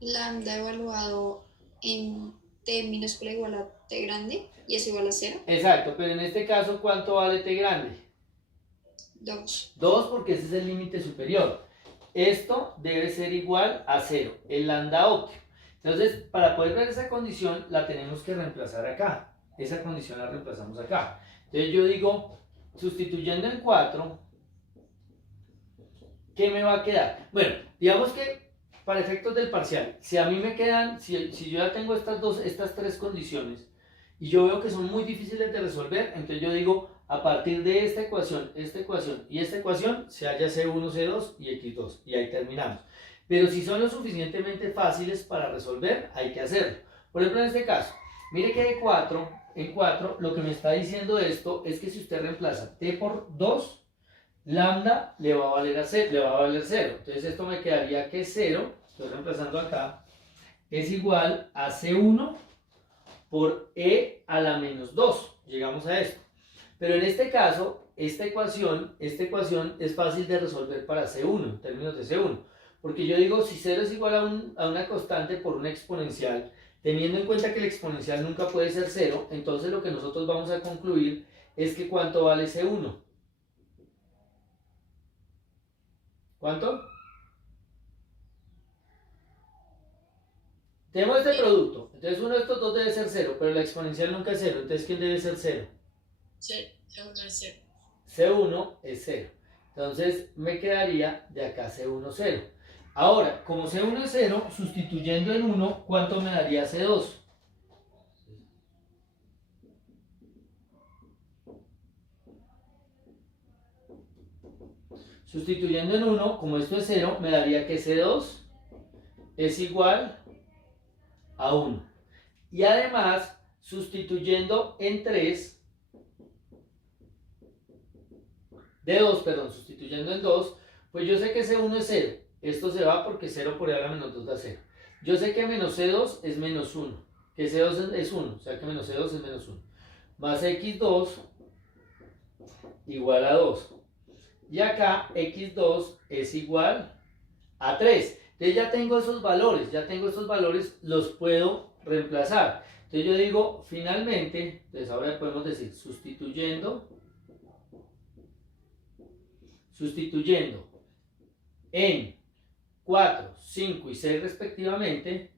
Lambda evaluado en t minúscula igual a t grande y es igual a 0. Exacto, pero en este caso, ¿cuánto vale t grande? 2. 2 porque ese es el límite superior. Esto debe ser igual a 0, el lambda óptimo. Entonces, para poder ver esa condición, la tenemos que reemplazar acá. Esa condición la reemplazamos acá. Entonces yo digo, sustituyendo en 4, ¿qué me va a quedar? Bueno, digamos que para efectos del parcial, si a mí me quedan, si yo ya tengo estas tres condiciones, y yo veo que son muy difíciles de resolver, entonces yo digo, a partir de esta ecuación y esta ecuación, se halla C1, C2 y X2, y ahí terminamos. Pero si son lo suficientemente fáciles para resolver, hay que hacerlo. Por ejemplo, en este caso, mire que en 4, lo que me está diciendo esto es que si usted reemplaza t por 2, lambda le va a valer 0. Entonces esto me quedaría que 0, estoy reemplazando acá, es igual a C1 por e a la menos 2. Llegamos a esto. Pero en este caso, esta ecuación es fácil de resolver para C1, en términos de C1. Porque yo digo, si 0 es igual a una constante por una exponencial, teniendo en cuenta que la exponencial nunca puede ser 0, entonces lo que nosotros vamos a concluir es que ¿cuánto vale C1? ¿Cuánto? Tenemos este producto, entonces uno de estos dos debe ser 0, pero la exponencial nunca es 0, entonces ¿quién debe ser 0? C1 es 0. C1 es 0, entonces me quedaría de acá C1, 0. Ahora, como C1 es 0, sustituyendo en 1, ¿cuánto me daría C2? Sustituyendo en 1, como esto es 0, me daría que C2 es igual a 1. Y además, sustituyendo en 3, sustituyendo en 2, pues yo sé que C1 es 0. Esto se va porque 0 por e a la menos 2 da 0. Yo sé que menos C2 es menos 1. Que C2 es 1, o sea que menos C2 es menos 1. Más X2 igual a 2. Y acá X2 es igual a 3. Entonces ya tengo estos valores, los puedo reemplazar. Entonces yo digo, finalmente, entonces ahora podemos decir, sustituyendo en 4, 5 y 6 respectivamente,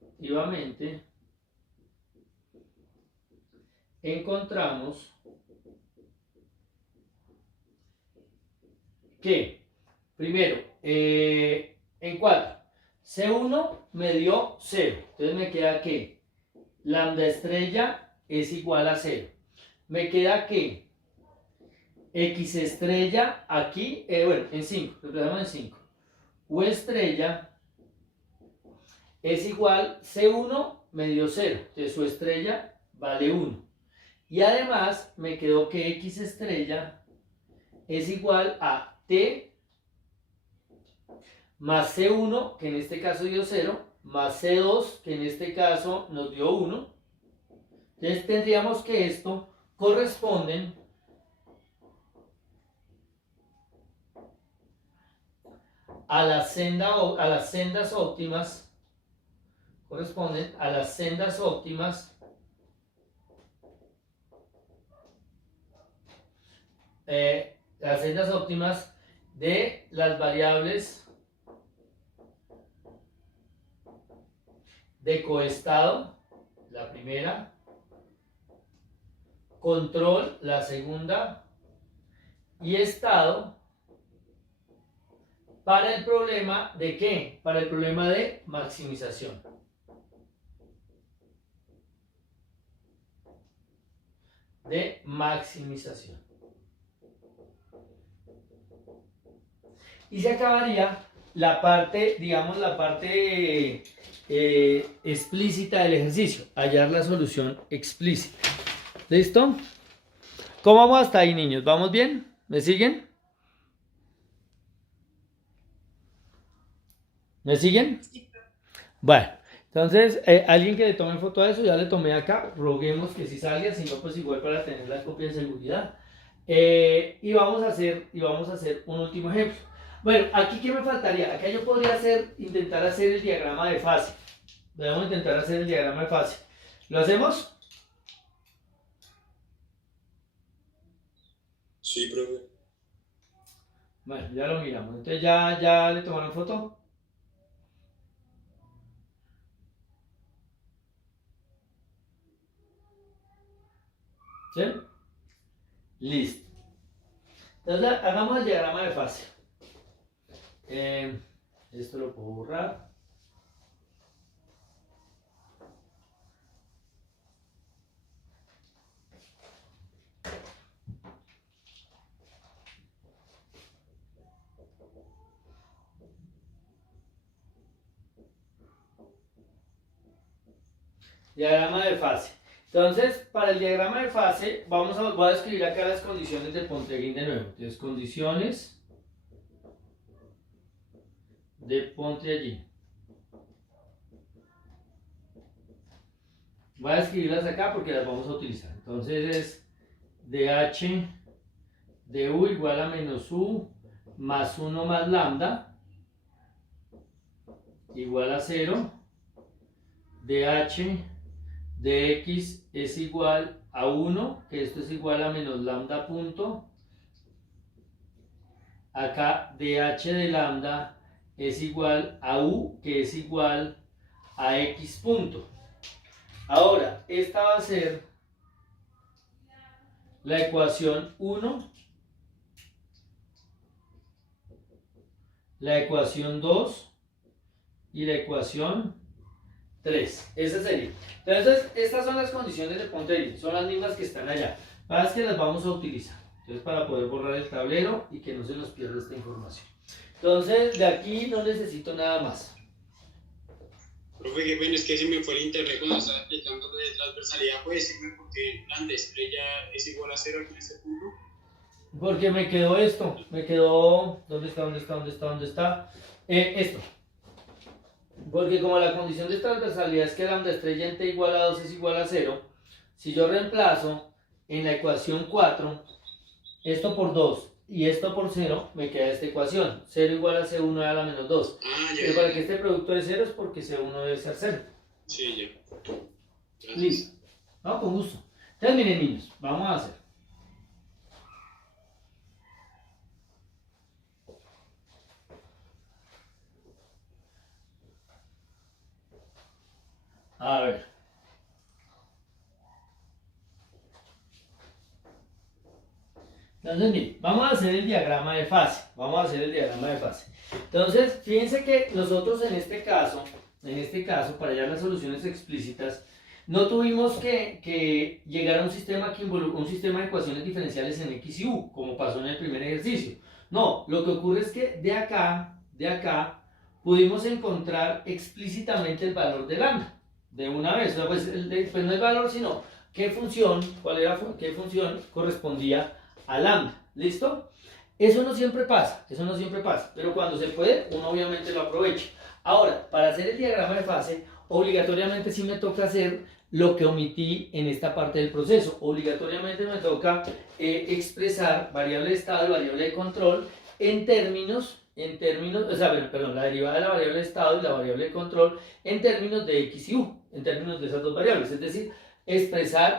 efectivamente, encontramos que, primero, en 4, C1 me dio 0, entonces me queda que lambda estrella es igual a 0. Me queda que x estrella aquí, en 5, reemplazamos en 5. U estrella es igual, C1 me dio 0, entonces su estrella vale 1. Y además me quedó que x estrella es igual a t más C1, que en este caso dio 0, más C2, que en este caso nos dio 1. Entonces tendríamos que esto corresponden a las sendas óptimas, de las variables de coestado, la primera, control, la segunda, y estado para el problema de ¿qué? Para el problema de maximización. De maximización. Y se acabaría la parte, digamos, la parte explícita del ejercicio, hallar la solución explícita. ¿Listo? ¿Cómo vamos hasta ahí, niños? ¿Vamos bien? ¿Me siguen? ¿Me siguen? Bueno, entonces, alguien que le tome foto a eso, ya le tomé acá, roguemos que si salga, si no, pues igual para tener la copia de seguridad. Y vamos a hacer un último ejemplo. Bueno, aquí ¿qué me faltaría? Acá yo podría intentar hacer el diagrama de fase. Debemos intentar hacer el diagrama de fase. ¿Lo hacemos? Sí, profe. Bueno, ya lo miramos. Entonces ya le tomaron foto. ¿Sí? Listo. Entonces hagamos el diagrama de fase. Esto lo puedo borrar. Diagrama de fase. Entonces, para el diagrama de fase, voy a escribir acá las condiciones de Pontryagin de nuevo. Entonces, condiciones de Pontryagin. Voy a escribirlas acá porque las vamos a utilizar. Entonces es dh de u igual a menos u más 1 más lambda igual a 0. dh de x es igual a 1, que esto es igual a menos lambda punto. Acá dh de lambda es igual a u, que es igual a x punto. Ahora, esta va a ser la ecuación 1, la ecuación 2 y la ecuación 3. Esa sería. Entonces, estas son las condiciones de Pontryagin, son las mismas que están allá. Para que las vamos a utilizar. Entonces, para poder borrar el tablero y que no se nos pierda esta información. Entonces, de aquí no necesito nada más. Profe, qué bueno, es que se me fue el internet cuando estaba explicando de transversalidad. ¿Puede decirme por qué lambda estrella es igual a 0 aquí en este punto? Porque me quedó esto, me quedó, ¿dónde está? Esto. Porque como la condición de transversalidad es que lambda estrella en t igual a 2 es igual a 0, si yo reemplazo en la ecuación 4 esto por 2 y esto por 0, me queda esta ecuación, 0 igual a C1 a la menos 2. Pero para que este producto de 0 es porque C1 debe ser 0. Sí, ya. Gracias. Listo. No, con gusto. Entonces miren, niños, vamos a hacer. A ver. Entonces, miren, vamos a hacer el diagrama de fase. Entonces, fíjense que nosotros en este caso, para hallar las soluciones explícitas, no tuvimos que llegar a un sistema que involucra un sistema de ecuaciones diferenciales en x y u, como pasó en el primer ejercicio. No, lo que ocurre es que de acá, pudimos encontrar explícitamente el valor de lambda. De una vez, o sea, pues no el valor, sino qué función correspondía a lambda. ¿Listo? Eso no siempre pasa, pero cuando se puede, uno obviamente lo aprovecha. Ahora, para hacer el diagrama de fase, obligatoriamente sí me toca hacer lo que omití en esta parte del proceso. Obligatoriamente me toca expresar variable de estado y variable de control en términos, o sea, perdón, la derivada de la variable de estado y la variable de control en términos de x y u, en términos de esas dos variables, es decir,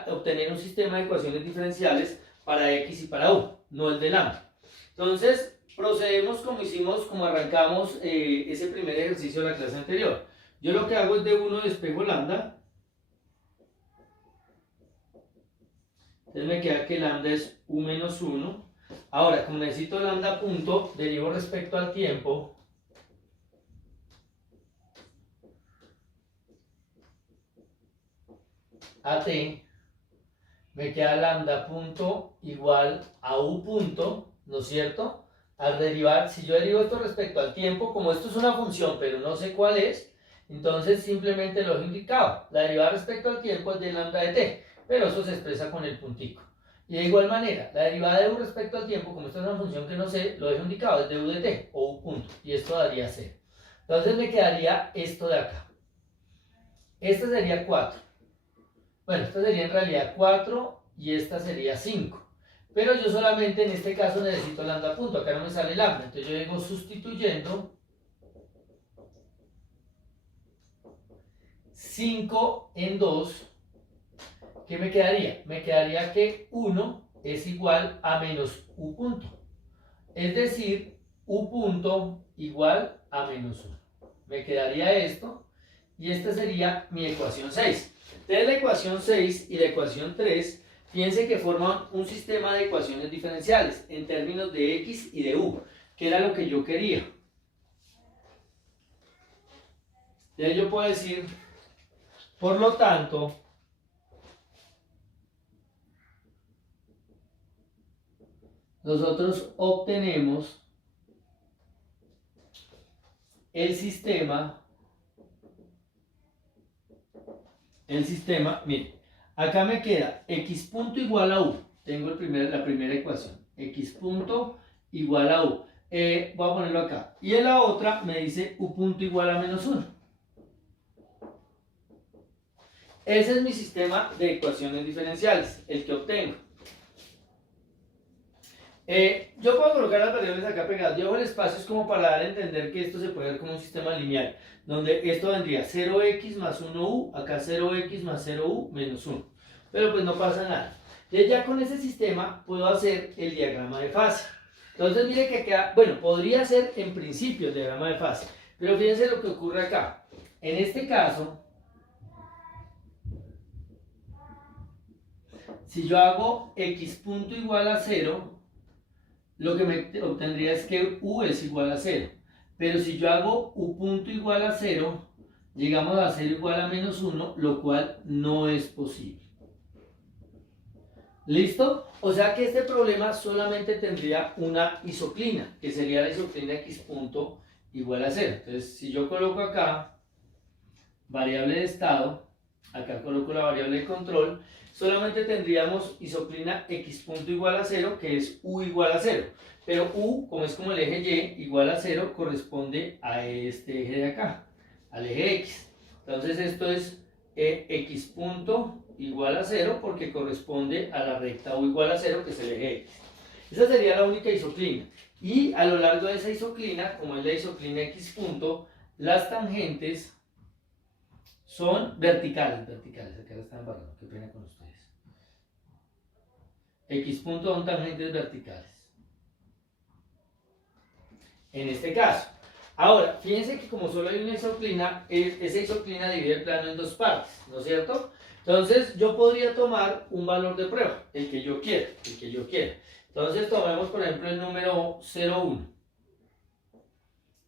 obtener un sistema de ecuaciones diferenciales para x y para u, no el de lambda. Entonces, procedemos como arrancamos ese primer ejercicio de la clase anterior. Yo lo que hago es de 1 despejo lambda. Entonces me queda que lambda es u menos 1. Ahora, como necesito lambda punto, derivo respecto al tiempo. A t, me queda lambda punto igual a u punto, ¿no es cierto? Al derivar, si yo derivo esto respecto al tiempo, como esto es una función, pero no sé cuál es, entonces simplemente lo he indicado. La derivada respecto al tiempo es de lambda de t, pero eso se expresa con el puntico. Y de igual manera, la derivada de u respecto al tiempo, como esto es una función que no sé, lo he indicado, es de u de t, o u punto, y esto daría 0. Entonces me quedaría esto de acá. Este sería 4. Bueno, esta sería en realidad 4 y esta sería 5. Pero yo solamente en este caso necesito lambda punto, acá no me sale lambda. Entonces yo digo sustituyendo 5 en 2, ¿qué me quedaría? Me quedaría que 1 es igual a menos u punto. Es decir, u punto igual a menos 1. Me quedaría esto y esta sería mi ecuación 6. Entonces la ecuación 6 y la ecuación 3, piensen que forman un sistema de ecuaciones diferenciales en términos de x y de u, que era lo que yo quería. Entonces yo puedo decir, por lo tanto, nosotros obtenemos el sistema, mire, acá me queda x punto igual a u, tengo la primera ecuación, x punto igual a u, voy a ponerlo acá, y en la otra me dice u punto igual a menos 1. Ese es mi sistema de ecuaciones diferenciales, el que obtengo. Yo puedo colocar las variables acá pegadas. Yo hago el espacio es como para dar a entender que esto se puede ver como un sistema lineal, donde esto vendría 0x más 1u, acá 0x más 0u menos 1. Pero pues no pasa nada. Entonces ya con ese sistema puedo hacer el diagrama de fase. Entonces mire que queda, bueno, podría ser en principio el diagrama de fase, pero fíjense lo que ocurre acá. En este caso, si yo hago x punto igual a 0, lo que me obtendría es que u es igual a 0. Pero si yo hago u punto igual a 0, llegamos a 0 igual a menos 1, lo cual no es posible. ¿Listo? O sea que este problema solamente tendría una isoclina, que sería la isoclina x punto igual a 0. Entonces, si yo coloco acá variable de estado, acá coloco la variable de control, solamente tendríamos isoclina x punto igual a 0, que es u igual a 0. Pero u, como es como el eje y igual a 0, corresponde a este eje de acá, al eje x. Entonces esto es x punto igual a 0 porque corresponde a la recta u igual a 0, que es el eje x. Esa sería la única isoclina. Y a lo largo de esa isoclina, como es la isoclina x punto, las tangentes son verticales, acá la están embarrando, qué pena con ustedes. X punto son tangentes verticales. En este caso. Ahora, fíjense que como solo hay una isoclina, esa isoclina divide el plano en dos partes, ¿no es cierto? Entonces, yo podría tomar un valor de prueba, el que yo quiera, Entonces, tomemos, por ejemplo, el número 0,1.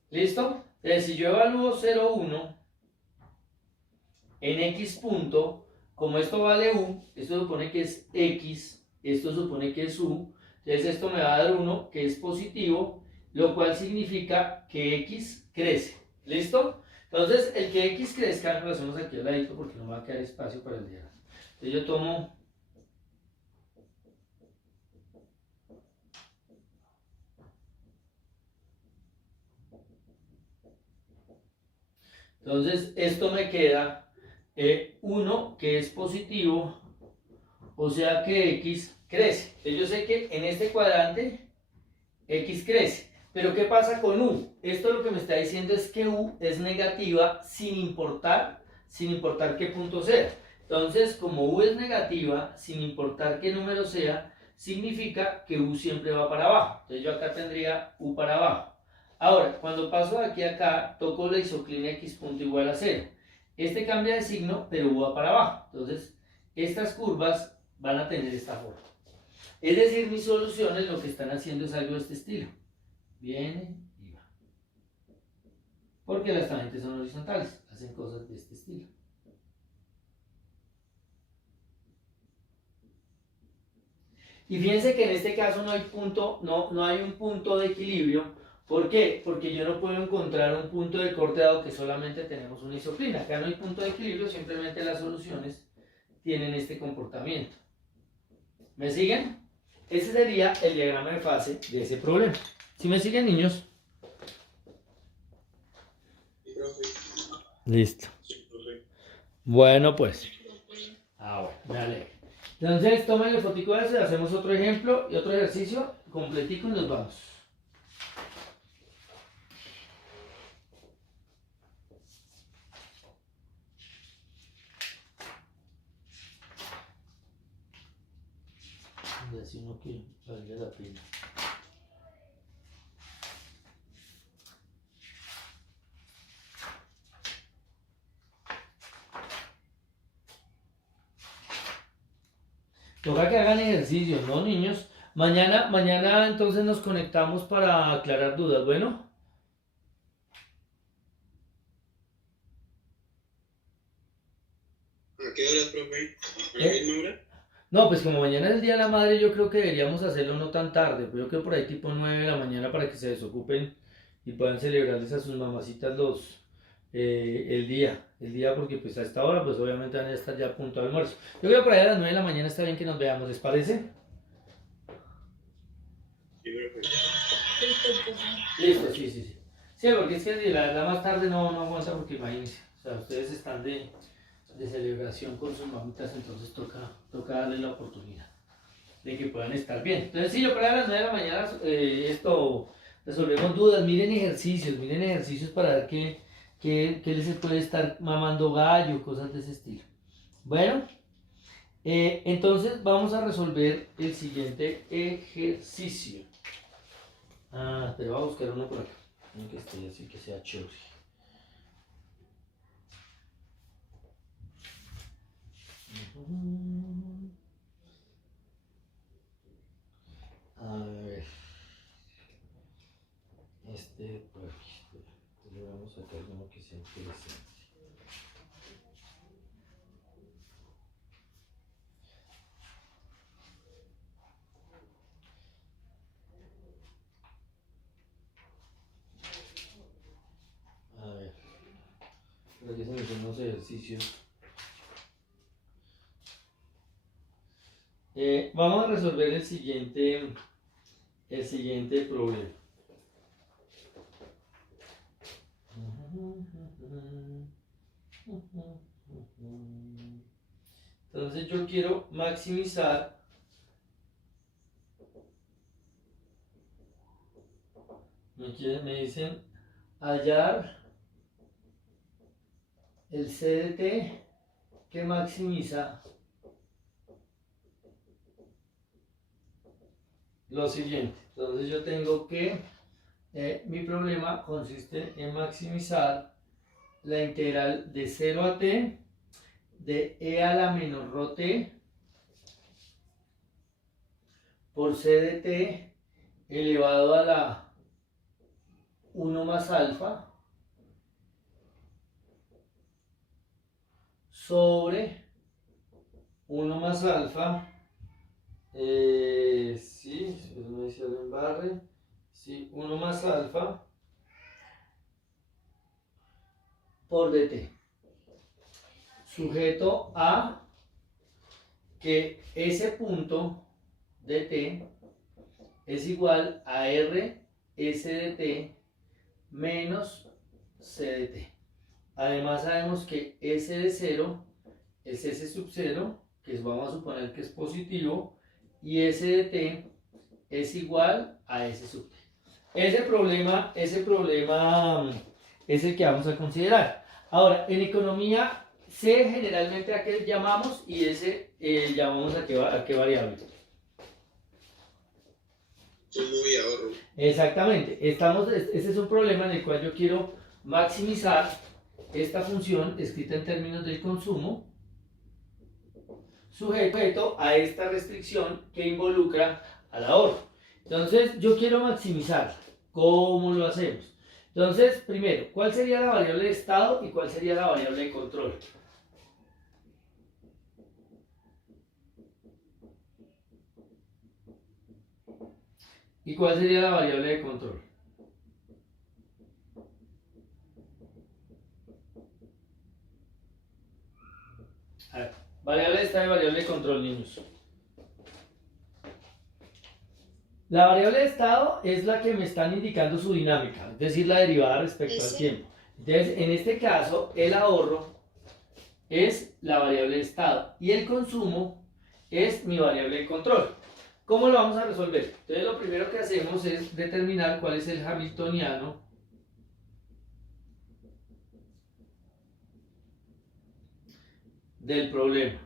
¿Listo? Entonces, si yo evalúo 0,1 en x punto, como esto vale u, esto supone que es x, esto supone que es u, entonces esto me va a dar 1 que es positivo, lo cual significa que x crece. ¿Listo? Entonces, el que x crezca, lo hacemos aquí al ladito porque no va a quedar espacio para el diagrama. Entonces yo tomo entonces esto me queda 1 que es positivo, o sea que x crece. Entonces yo sé que en este cuadrante x crece. Pero ¿qué pasa con u? Esto lo que me está diciendo es que u es negativa sin importar qué punto sea. Entonces, como u es negativa, sin importar qué número sea, significa que u siempre va para abajo. Entonces yo acá tendría u para abajo. Ahora, cuando paso de aquí a acá, toco la isoclina x punto igual a 0. Este cambia de signo, pero u va para abajo. Entonces, estas curvas van a tener esta forma. Es decir, mis soluciones lo que están haciendo es algo de este estilo. Viene y va. Porque las tangentes son horizontales, hacen cosas de este estilo. Y fíjense que en este caso no hay no hay un punto de equilibrio. ¿Por qué? Porque yo no puedo encontrar un punto de corte dado que solamente tenemos una isoplina. Acá no hay punto de equilibrio, simplemente las soluciones tienen este comportamiento. ¿Me siguen? Ese sería el diagrama de fase de ese problema. ¿Sí me siguen, niños? Sí, profe. Listo. Sí, profe. Bueno, pues. Ah, bueno, me alegro. Entonces, tomen el fotico de ese, hacemos otro ejemplo y otro ejercicio completico y nos vamos. Y así uno que valga la pena. Toca que hagan ejercicios, ¿no, niños? Mañana entonces nos conectamos para aclarar dudas, ¿bueno? ¿A qué horas, profe? ¿A la ¿Eh? misma hora? No, pues como mañana es el Día de la Madre, yo creo que deberíamos hacerlo no tan tarde, pero yo creo por ahí tipo 9 de la mañana para que se desocupen y puedan celebrarles a sus mamacitas el día porque pues a esta hora pues obviamente van a estar ya a punto de almuerzo. Yo creo que por ahí a las 9 de la mañana está bien que nos veamos, ¿les parece? Sí, profe. Listo, sí. Sí, porque es que la más tarde no aguanta porque imagínense, o sea, ustedes están de celebración con sus mamitas, entonces toca darles la oportunidad de que puedan estar bien. Entonces, sí, yo para las 9 de la mañana resolvemos dudas, miren ejercicios para ver qué les puede estar mamando gallo, cosas de ese estilo. Bueno, entonces vamos a resolver el siguiente ejercicio. Pero voy a buscar uno por acá, uno que esté así que sea chévere. A ver, por aquí, le vamos a sacar uno que sea interesante. A ver, por aquí se me hacen unos ejercicios. Vamos a resolver el siguiente problema. Entonces yo quiero maximizar me dicen hallar el CDT que maximiza lo siguiente. Entonces yo tengo que mi problema consiste en maximizar la integral de 0 a t de e a la menos rho t por c de t elevado a la 1 más alfa sobre 1 más alfa. Sí, me dice el embarre. Sí, 1 más alfa por dt. Sujeto a que ese punto dt es igual a r s de t menos c de t. Además sabemos que s de 0 es s sub 0, que vamos a suponer que es positivo, y s de t es igual a s sub t. Ese problema es el que vamos a considerar. Ahora, en economía, C generalmente a qué llamamos y S llamamos a qué variable. Sumo y ahorro. Exactamente. Ese es un problema en el cual yo quiero maximizar esta función escrita en términos del consumo sujeto a esta restricción que involucra al ahorro. Entonces, yo quiero maximizarla. ¿Cómo lo hacemos? Entonces, primero, ¿cuál sería la variable de estado y cuál sería la variable de control? ¿Y cuál sería la variable de control? A ver, variable de estado y variable de control, niños. La variable de estado es la que me están indicando su dinámica, es decir, la derivada respecto al tiempo. Entonces, en este caso, el ahorro es la variable de estado y el consumo es mi variable de control. ¿Cómo lo vamos a resolver? Entonces, lo primero que hacemos es determinar cuál es el hamiltoniano del problema.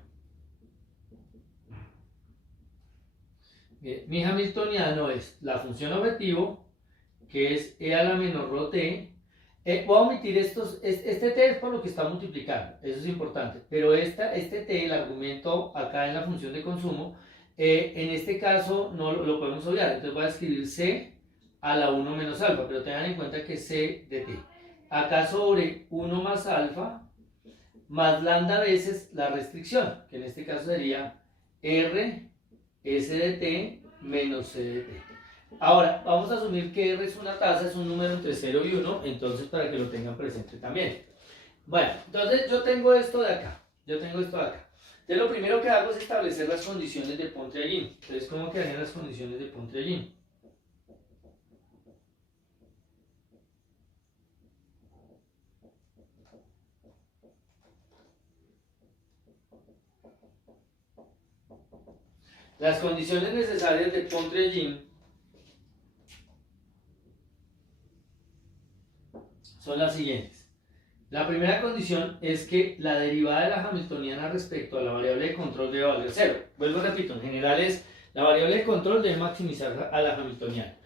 Bien, mi hamiltoniano es la función objetivo, que es e a la menor rho t. Voy a omitir este t es por lo que está multiplicando, eso es importante, pero este t, el argumento acá en la función de consumo, en este caso no lo podemos obviar, entonces voy a escribir c a la 1 menos alfa, pero tengan en cuenta que c de t. Acá sobre 1 más alfa, más lambda veces la restricción, que en este caso sería r s de t menos c de t. Ahora, vamos a asumir que r es una tasa, es un número entre 0 y 1, entonces para que lo tengan presente también. Bueno, entonces yo tengo esto de acá, Entonces lo primero que hago es establecer las condiciones de Pontryagin. Entonces, ¿cómo quedarían las condiciones de Pontryagin? Las condiciones necesarias de Pontryagin son las siguientes. La primera condición es que la derivada de la hamiltoniana respecto a la variable de control debe valer 0. Vuelvo y repito, en general es la variable de control debe maximizar a la hamiltoniana,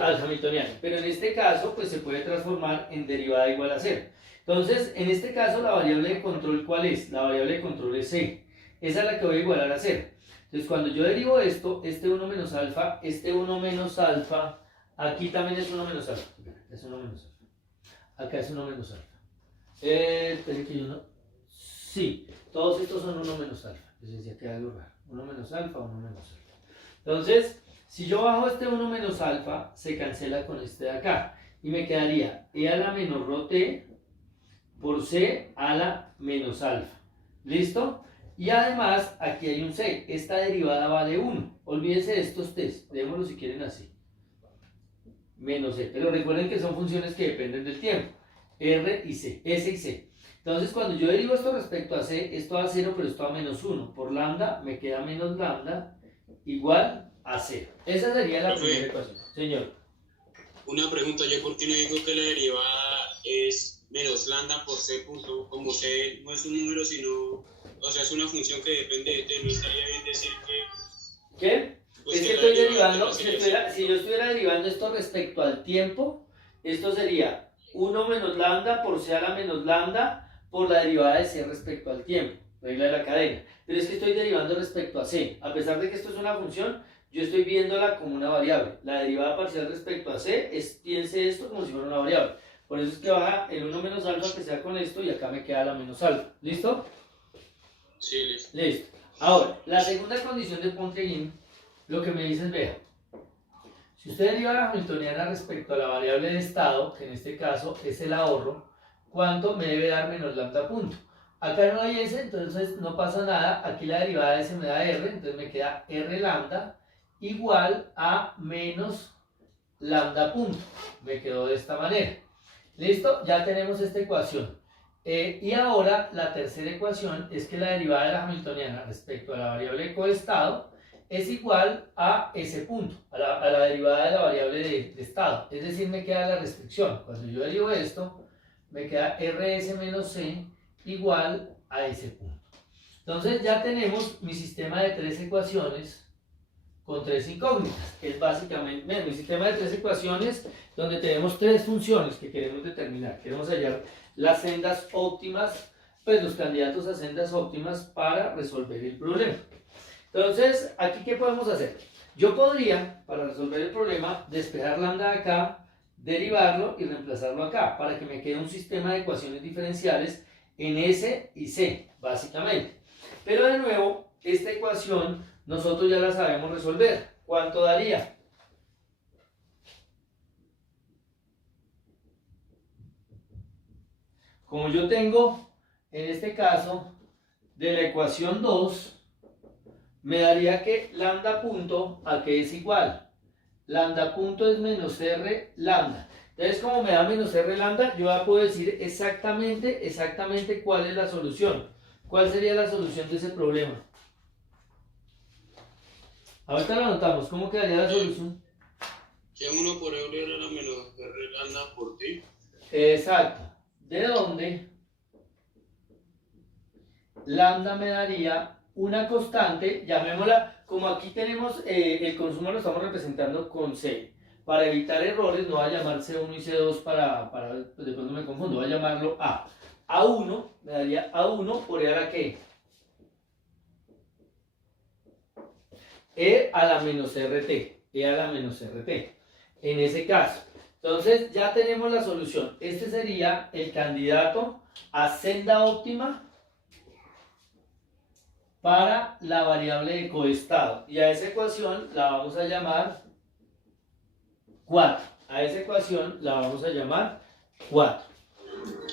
al hamiltoniano, pero en este caso pues se puede transformar en derivada igual a 0. Entonces, en este caso la variable de control, ¿cuál es? La variable de control es c. Esa es la que voy a igualar a 0. Entonces, cuando yo derivo esto, este 1 menos alfa, aquí también es 1 menos alfa. Es 1 menos alfa. Acá es 1 menos alfa. Esperen que yo no. Sí, todos estos son 1 menos alfa. Entonces ya queda algo raro. 1 menos alfa, 1 menos alfa. Entonces, si yo bajo este 1 menos alfa, se cancela con este de acá. Y me quedaría e a la menor rho t por c a la menos alfa. ¿Listo? Y además, aquí hay un c. Esta derivada vale 1. Olvídense de estos t's. Démoslo si quieren así. Menos c. Pero recuerden que son funciones que dependen del tiempo. R y C, S y C. Entonces, cuando yo derivo esto respecto a C, esto va a 0, pero esto a menos 1. Por lambda, me queda menos lambda igual a 0. Esa sería la primera ecuación. Señor. Una pregunta, ¿yo por qué no digo que la derivada es menos lambda por C punto? Como C no es un número, sino, o sea, es una función que depende de T. ¿No estaría bien decir que... ¿Qué? Pues es que que estoy la derivando, derivada si yo estuviera derivando esto respecto al tiempo, esto sería 1 menos lambda por c a la menos lambda por la derivada de c respecto al tiempo, regla de la cadena. Pero es que estoy derivando respecto a c. A pesar de que esto es una función, yo estoy viéndola como una variable. La derivada parcial respecto a c piense esto como si fuera una variable. Por eso es que baja el 1 menos alfa que sea con esto y acá me queda la menos alfa. ¿Listo? Sí, listo. Listo. Ahora, la segunda condición de Pontryagin, lo que me dice es, vea, si usted deriva la hamiltoniana respecto a la variable de estado, que en este caso es el ahorro, ¿cuánto me debe dar menos lambda punto? Acá no hay S, entonces no pasa nada. Aquí la derivada de S me da R, entonces me queda R lambda igual a menos lambda punto. Me quedó de esta manera. ¿Listo? Ya tenemos esta ecuación. Y ahora la tercera ecuación es que la derivada de la hamiltoniana respecto a la variable de coestado es igual a ese punto, a la derivada de la variable de estado. Es decir, me queda la restricción. Cuando yo derivo esto, me queda rs menos c igual a ese punto. Entonces ya tenemos mi sistema de tres ecuaciones con tres incógnitas. Es básicamente mi sistema de tres ecuaciones donde tenemos tres funciones que queremos determinar. Queremos hallar las sendas óptimas pues los candidatos a sendas óptimas para resolver el problema. Entonces, aquí ¿qué podemos hacer? Yo podría, para resolver el problema, despejar lambda de acá, derivarlo y reemplazarlo acá, para que me quede un sistema de ecuaciones diferenciales en S y C, básicamente. Pero de nuevo, esta ecuación nosotros ya la sabemos resolver. ¿Cuánto daría? Como yo tengo, en este caso, de la ecuación 2, me daría que lambda punto a qué es igual. Lambda punto es menos R lambda. Entonces, como me da menos R lambda, yo ya puedo decir exactamente cuál es la solución. ¿Cuál sería la solución de ese problema? Ahorita lo anotamos. ¿Cómo quedaría la solución? Que 1 por Euler era menos R lambda por T. Exacto. ¿De dónde? Lambda me daría una constante, llamémosla, como aquí tenemos el consumo lo estamos representando con C. Para evitar errores no va a llamar C1 y C2 pues después no me confundo, voy a llamarlo A. A1 me daría A1 por E a la ¿qué? E a la menos RT. E a la menos RT. En ese caso. Entonces ya tenemos la solución. Este sería el candidato a senda óptima para la variable de coestado. Y a esa ecuación la vamos a llamar 4. A esa ecuación la vamos a llamar 4.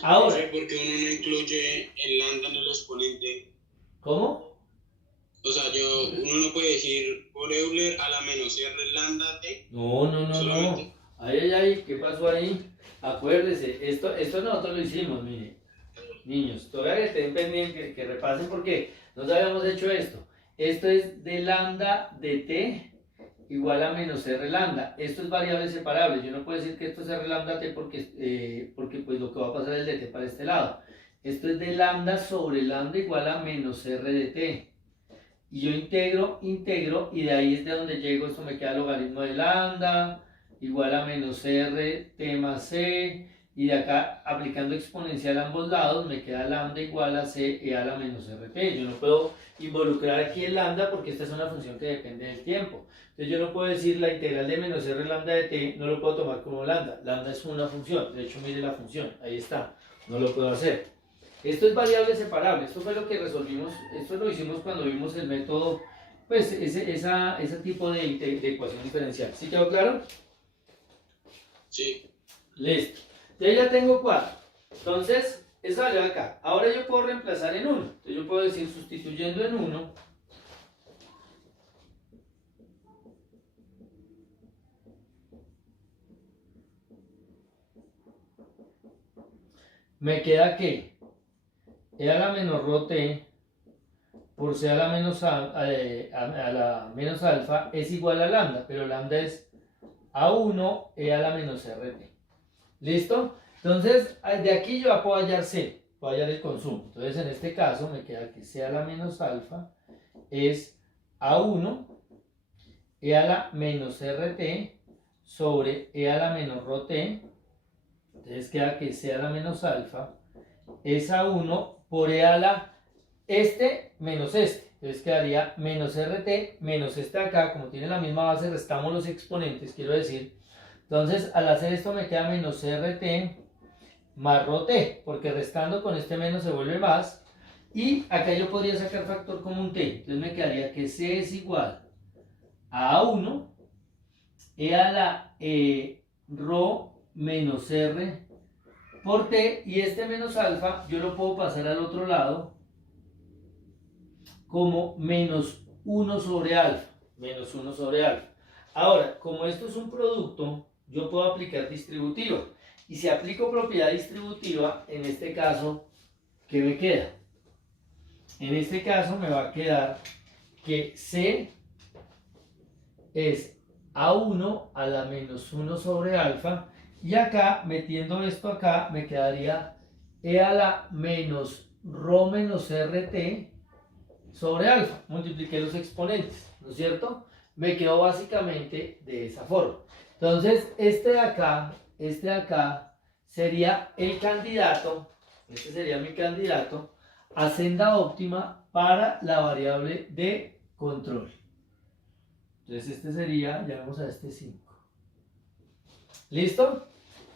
Ahora. No sé por qué uno no incluye el lambda en el exponente. ¿Cómo? O sea, uno no puede decir por Euler a la menos R lambda T. No. Ay, ¿qué pasó ahí? Acuérdese, esto nosotros lo hicimos, mire. Niños, todavía que estén pendientes, que repasen porque nos habíamos hecho esto. Esto es de lambda de t igual a menos r lambda. Esto es variable separable. Yo no puedo decir que esto es r lambda t porque pues lo que va a pasar es de t para este lado. Esto es de lambda sobre lambda igual a menos r de t. Y yo integro y de ahí es de donde llego. Esto me queda logaritmo de lambda igual a menos r t más c. Y de acá, aplicando exponencial a ambos lados, me queda lambda igual a c e a la menos rt. Yo no puedo involucrar aquí el lambda porque esta es una función que depende del tiempo. Entonces yo no puedo decir la integral de menos r lambda de t, no lo puedo tomar como lambda. Lambda es una función, de hecho mire la función, ahí está, no lo puedo hacer. Esto es variable separable, esto fue lo que resolvimos, esto lo hicimos cuando vimos el método, pues ese tipo de ecuación diferencial. ¿Sí quedó claro? Sí. Listo. Ya tengo 4. Entonces, eso salió acá. Ahora yo puedo reemplazar en 1. Entonces yo puedo decir sustituyendo en 1. Me queda que E a la menos rho t por C a la menos alfa es igual a lambda, pero lambda es A1 E a la menos RT. ¿Listo? Entonces, de aquí yo puedo hallar C, puedo hallar el consumo. Entonces, en este caso, me queda que C a la menos alfa es A1 E a la menos RT sobre E a la menos rho t. Entonces, queda que C a la menos alfa es A1 por E a la menos este. Entonces, quedaría menos RT menos este de acá. Como tiene la misma base, restamos los exponentes, quiero decir. Entonces, al hacer esto me queda menos RT más rho t, porque restando con este menos se vuelve más. Y acá yo podría sacar factor común t. Entonces me quedaría que C es igual a A1 E a la rho menos R por t. Y este menos alfa yo lo puedo pasar al otro lado como menos 1 sobre alfa. Menos 1 sobre alfa. Ahora, como esto es un producto, yo puedo aplicar distributiva. Y si aplico propiedad distributiva, en este caso, ¿qué me queda? En este caso me va a quedar que C es A1 a la menos 1 sobre alfa. Y acá, metiendo esto acá, me quedaría E a la menos rho menos RT sobre alfa. Multipliqué los exponentes, ¿no es cierto? Me quedó básicamente de esa forma. Entonces, este de acá sería el candidato, este sería mi candidato a senda óptima para la variable de control. Entonces este sería, llamamos a este 5. ¿Listo?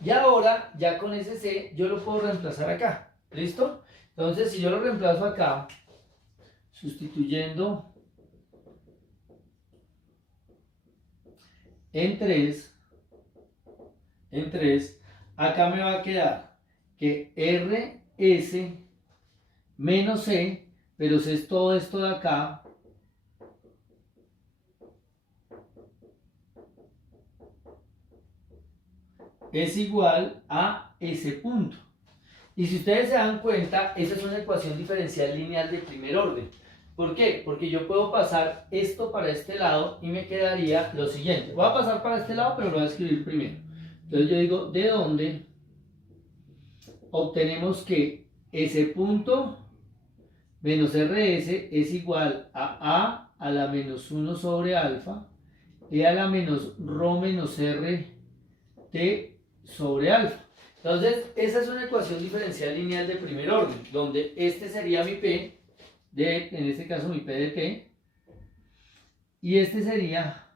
Y ahora, ya con ese C, yo lo puedo reemplazar acá. ¿Listo? Entonces, si yo lo reemplazo acá, sustituyendo en 3, acá me va a quedar que RS menos C, pero C es todo esto de acá, es igual a ese punto. Y si ustedes se dan cuenta, esa es una ecuación diferencial lineal de primer orden. ¿Por qué? Porque yo puedo pasar esto para este lado y me quedaría lo siguiente. Voy a pasar para este lado, pero lo voy a escribir primero. Entonces yo digo, ¿de dónde obtenemos que ese punto menos RS es igual a la menos 1 sobre alfa y a la menos rho menos RT sobre alfa? Entonces, esa es una ecuación diferencial lineal de primer orden, donde este sería mi P, en este caso mi P de T, y este sería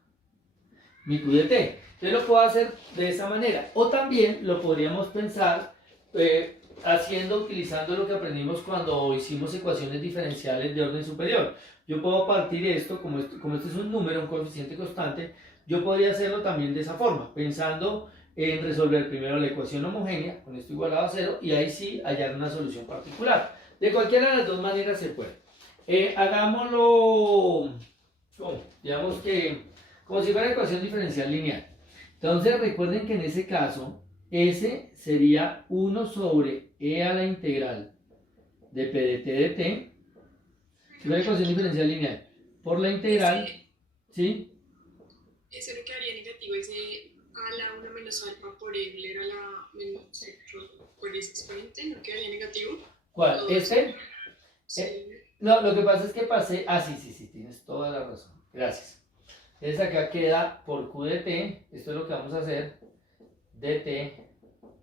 mi Q de T. Entonces lo puedo hacer de esa manera. O también lo podríamos pensar utilizando lo que aprendimos cuando hicimos ecuaciones diferenciales de orden superior. Yo puedo partir esto, como este es un número, un coeficiente constante, yo podría hacerlo también de esa forma, pensando en resolver primero la ecuación homogénea, con esto igualado a 0, y ahí sí hallar una solución particular. De cualquiera de las dos maneras se puede. Hagámoslo, digamos que, como si fuera ecuación diferencial lineal. Entonces recuerden que en ese caso, S sería 1 sobre E a la integral de P de T de T, si fuera ecuación diferencial lineal, por la integral, ¿sí? Ese no quedaría negativo, ese a la 1 menos alfa por L era la menos por ese exponente, ¿no quedaría negativo? ¿Cuál? ¿Este? Sí. No, lo que pasa es que pasé, sí, tienes toda la razón, gracias. Entonces acá queda por Q de T, esto es lo que vamos a hacer, dt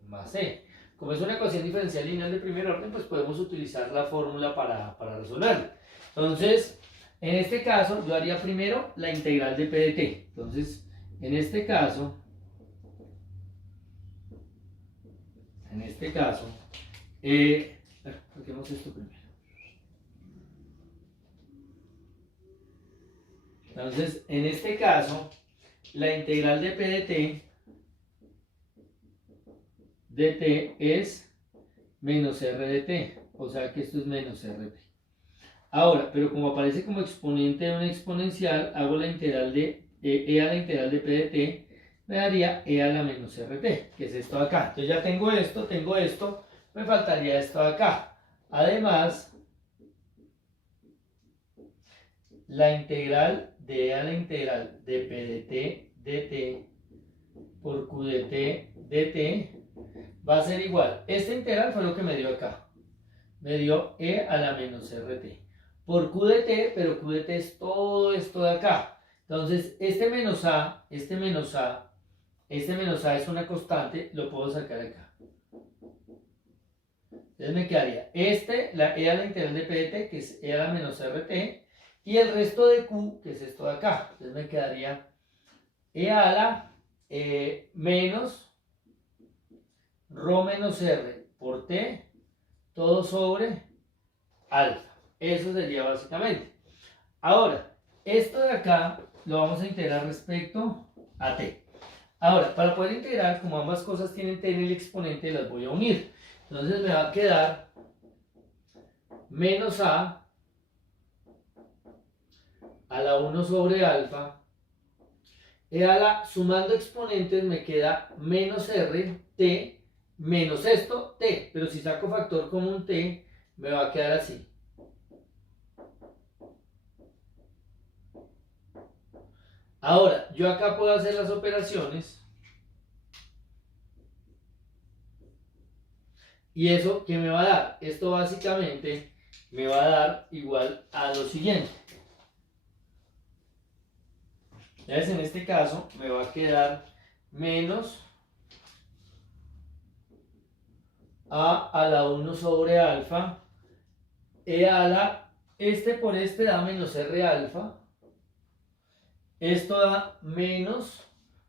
más C. Como es una ecuación diferencial lineal de primer orden, pues podemos utilizar la fórmula para resolverla. Entonces, en este caso, yo haría primero la integral de P de T. Entonces, en este caso, toquemos esto primero. Entonces, en este caso, la integral de P de T es menos R de T, o sea que esto es menos RT. Ahora, pero como aparece como exponente de una exponencial, hago la integral de E a la integral de P de T, me daría E a la menos RT, que es esto de acá. Entonces ya tengo esto, me faltaría esto de acá. Además, la integral de E a la integral de P de T dt por Q de T dt va a ser igual. Esta integral fue lo que me dio acá. Me dio E a la menos RT. Por Q de T, pero Q de T es todo esto de acá. Entonces, este menos A es una constante, lo puedo sacar acá. Entonces me quedaría la E a la integral de P de T, que es E a la menos RT, y el resto de Q, que es esto de acá. Entonces me quedaría E a la menos rho menos R por T, todo sobre alfa. Eso sería básicamente. Ahora, esto de acá lo vamos a integrar respecto a T. Ahora, para poder integrar, como ambas cosas tienen T en el exponente, las voy a unir. Entonces me va a quedar menos A la 1 sobre alfa. Sumando exponentes me queda menos R, T, menos esto, T. Pero si saco factor común T, me va a quedar así. Ahora, yo acá puedo hacer las operaciones. ¿Y eso qué me va a dar? Esto básicamente me va a dar igual a lo siguiente. Entonces, en este caso, me va a quedar menos A la 1 sobre alfa E a la, este por este da menos R alfa. Esto da menos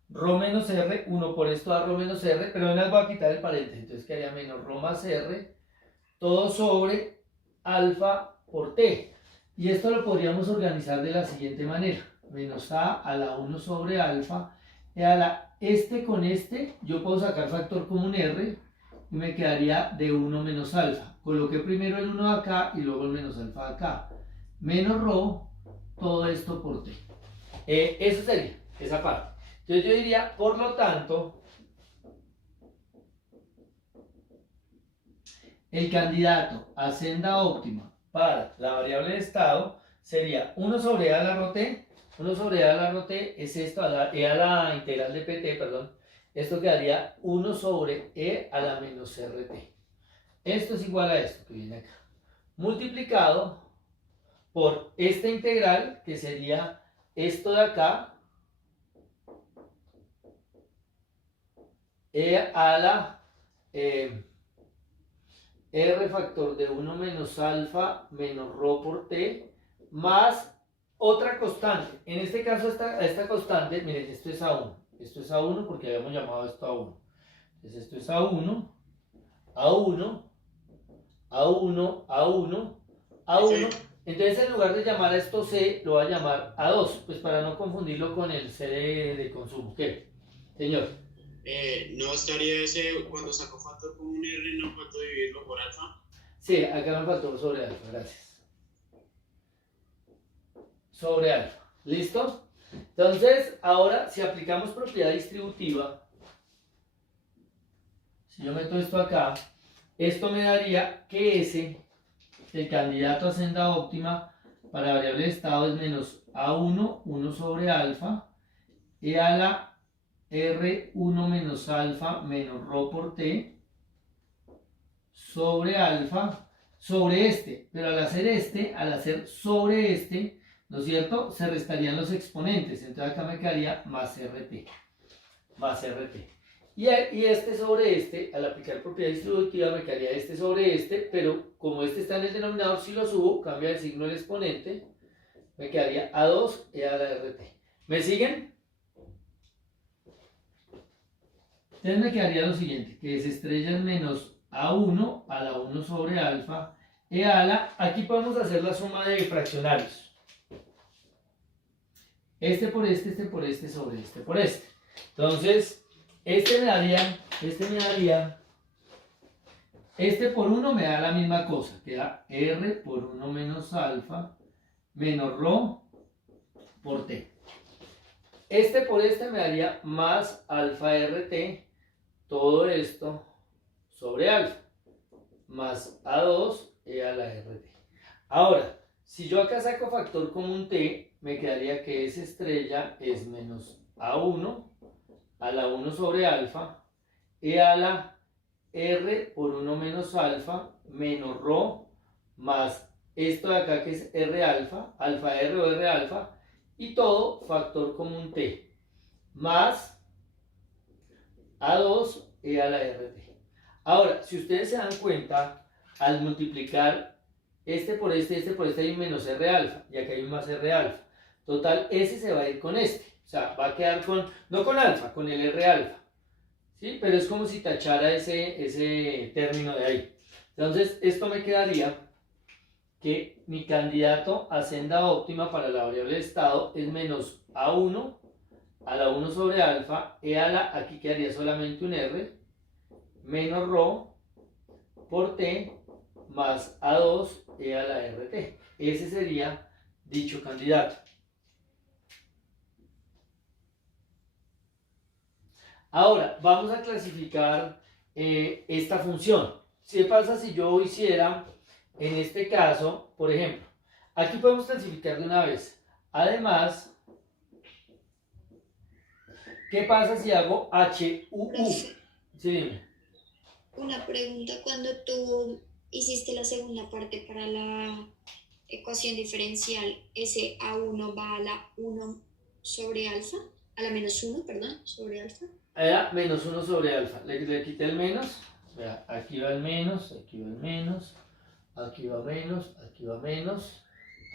rho menos R, 1 por esto da rho menos R, pero además voy a quitar el paréntesis, entonces quedaría menos rho más R, todo sobre alfa por T. Y esto lo podríamos organizar de la siguiente manera, menos a la 1 sobre alfa, y a la este con este, yo puedo sacar factor común R, y me quedaría de 1 menos alfa. Coloqué primero el 1 acá, y luego el menos alfa acá, menos rho, todo esto por T. Eso sería, esa parte. Entonces yo diría, por lo tanto, el candidato a senda óptima para la variable de estado sería 1 sobre a la rho t. 1 sobre a la rho t es esto, e a la integral de pt, perdón. Esto quedaría 1 sobre e a la menos rt. Esto es igual a esto que viene acá. Multiplicado por esta integral, que sería esto de acá, e a la r factor de 1 menos alfa menos rho por t, más otra constante. En este caso, esta constante, miren, esto es A1. Esto es A1 porque habíamos llamado esto A1. Entonces esto es A1, A1, A1, A1, A1. Entonces en lugar de llamar a esto C, lo voy a llamar A2, pues para no confundirlo con el C de consumo. ¿Qué, señor? ¿No estaría ese cuando sacó factor común R, no faltó dividirlo por alfa? Sí, acá me faltó sobre alfa, gracias. Sobre alfa, ¿listo? Entonces, ahora si aplicamos propiedad distributiva, si yo meto esto acá, esto me daría que S, el candidato a senda óptima para variable de estado es menos A1, 1 sobre alfa, e a la R1 menos alfa menos rho por T sobre alfa sobre este, pero al hacer sobre este, ¿no es cierto? Se restarían los exponentes, entonces acá me quedaría más RT, más RT. Y este sobre este, al aplicar propiedad distributiva me quedaría este sobre este, pero como este está en el denominador, si lo subo, cambia el signo del exponente, me quedaría A2 e a la RT. ¿Me siguen? Entonces me quedaría lo siguiente, que es estrella es menos A1 a la 1 sobre alfa, e a la, aquí podemos hacer la suma de fraccionarios. Este por este sobre este por este. Entonces, este por 1 me da la misma cosa, que da R por 1 menos alfa menos rho por T. Este por este me daría más alfa RT, todo esto sobre alfa, más A2 e a la RT. Ahora, si yo acá saco factor común T, me quedaría que esa estrella es menos A1 a la 1 sobre alfa, e a la R por 1 menos alfa, menos rho, más esto de acá que es R alfa, alfa R o R alfa, y todo factor común T, más A2 e a la RT. Ahora, si ustedes se dan cuenta, al multiplicar este por este hay un menos R alfa, y acá hay un más R alfa. Total, ese se va a ir con este. O sea, va a quedar con, no con alfa, con el R alfa. ¿Sí? Pero es como si tachara ese término de ahí. Entonces, esto me quedaría que mi candidato a senda óptima para la variable de estado es menos A1 a la 1 sobre alfa, e a la, aquí quedaría solamente un R, menos rho por T, más A2 e a la RT. Ese sería dicho candidato. Ahora, vamos a clasificar esta función. ¿Qué pasa si yo hiciera, en este caso, por ejemplo, aquí podemos clasificar de una vez. Además, ¿qué pasa si hago HUU? Sí, dime. Una pregunta, cuando tú hiciste la segunda parte para la ecuación diferencial, ese A1 va a la 1 sobre alfa, a la menos 1, perdón, sobre alfa. Era menos 1 sobre alfa. Le quité el menos. Vea, aquí va el menos, aquí va el menos. aquí va menos, aquí va menos,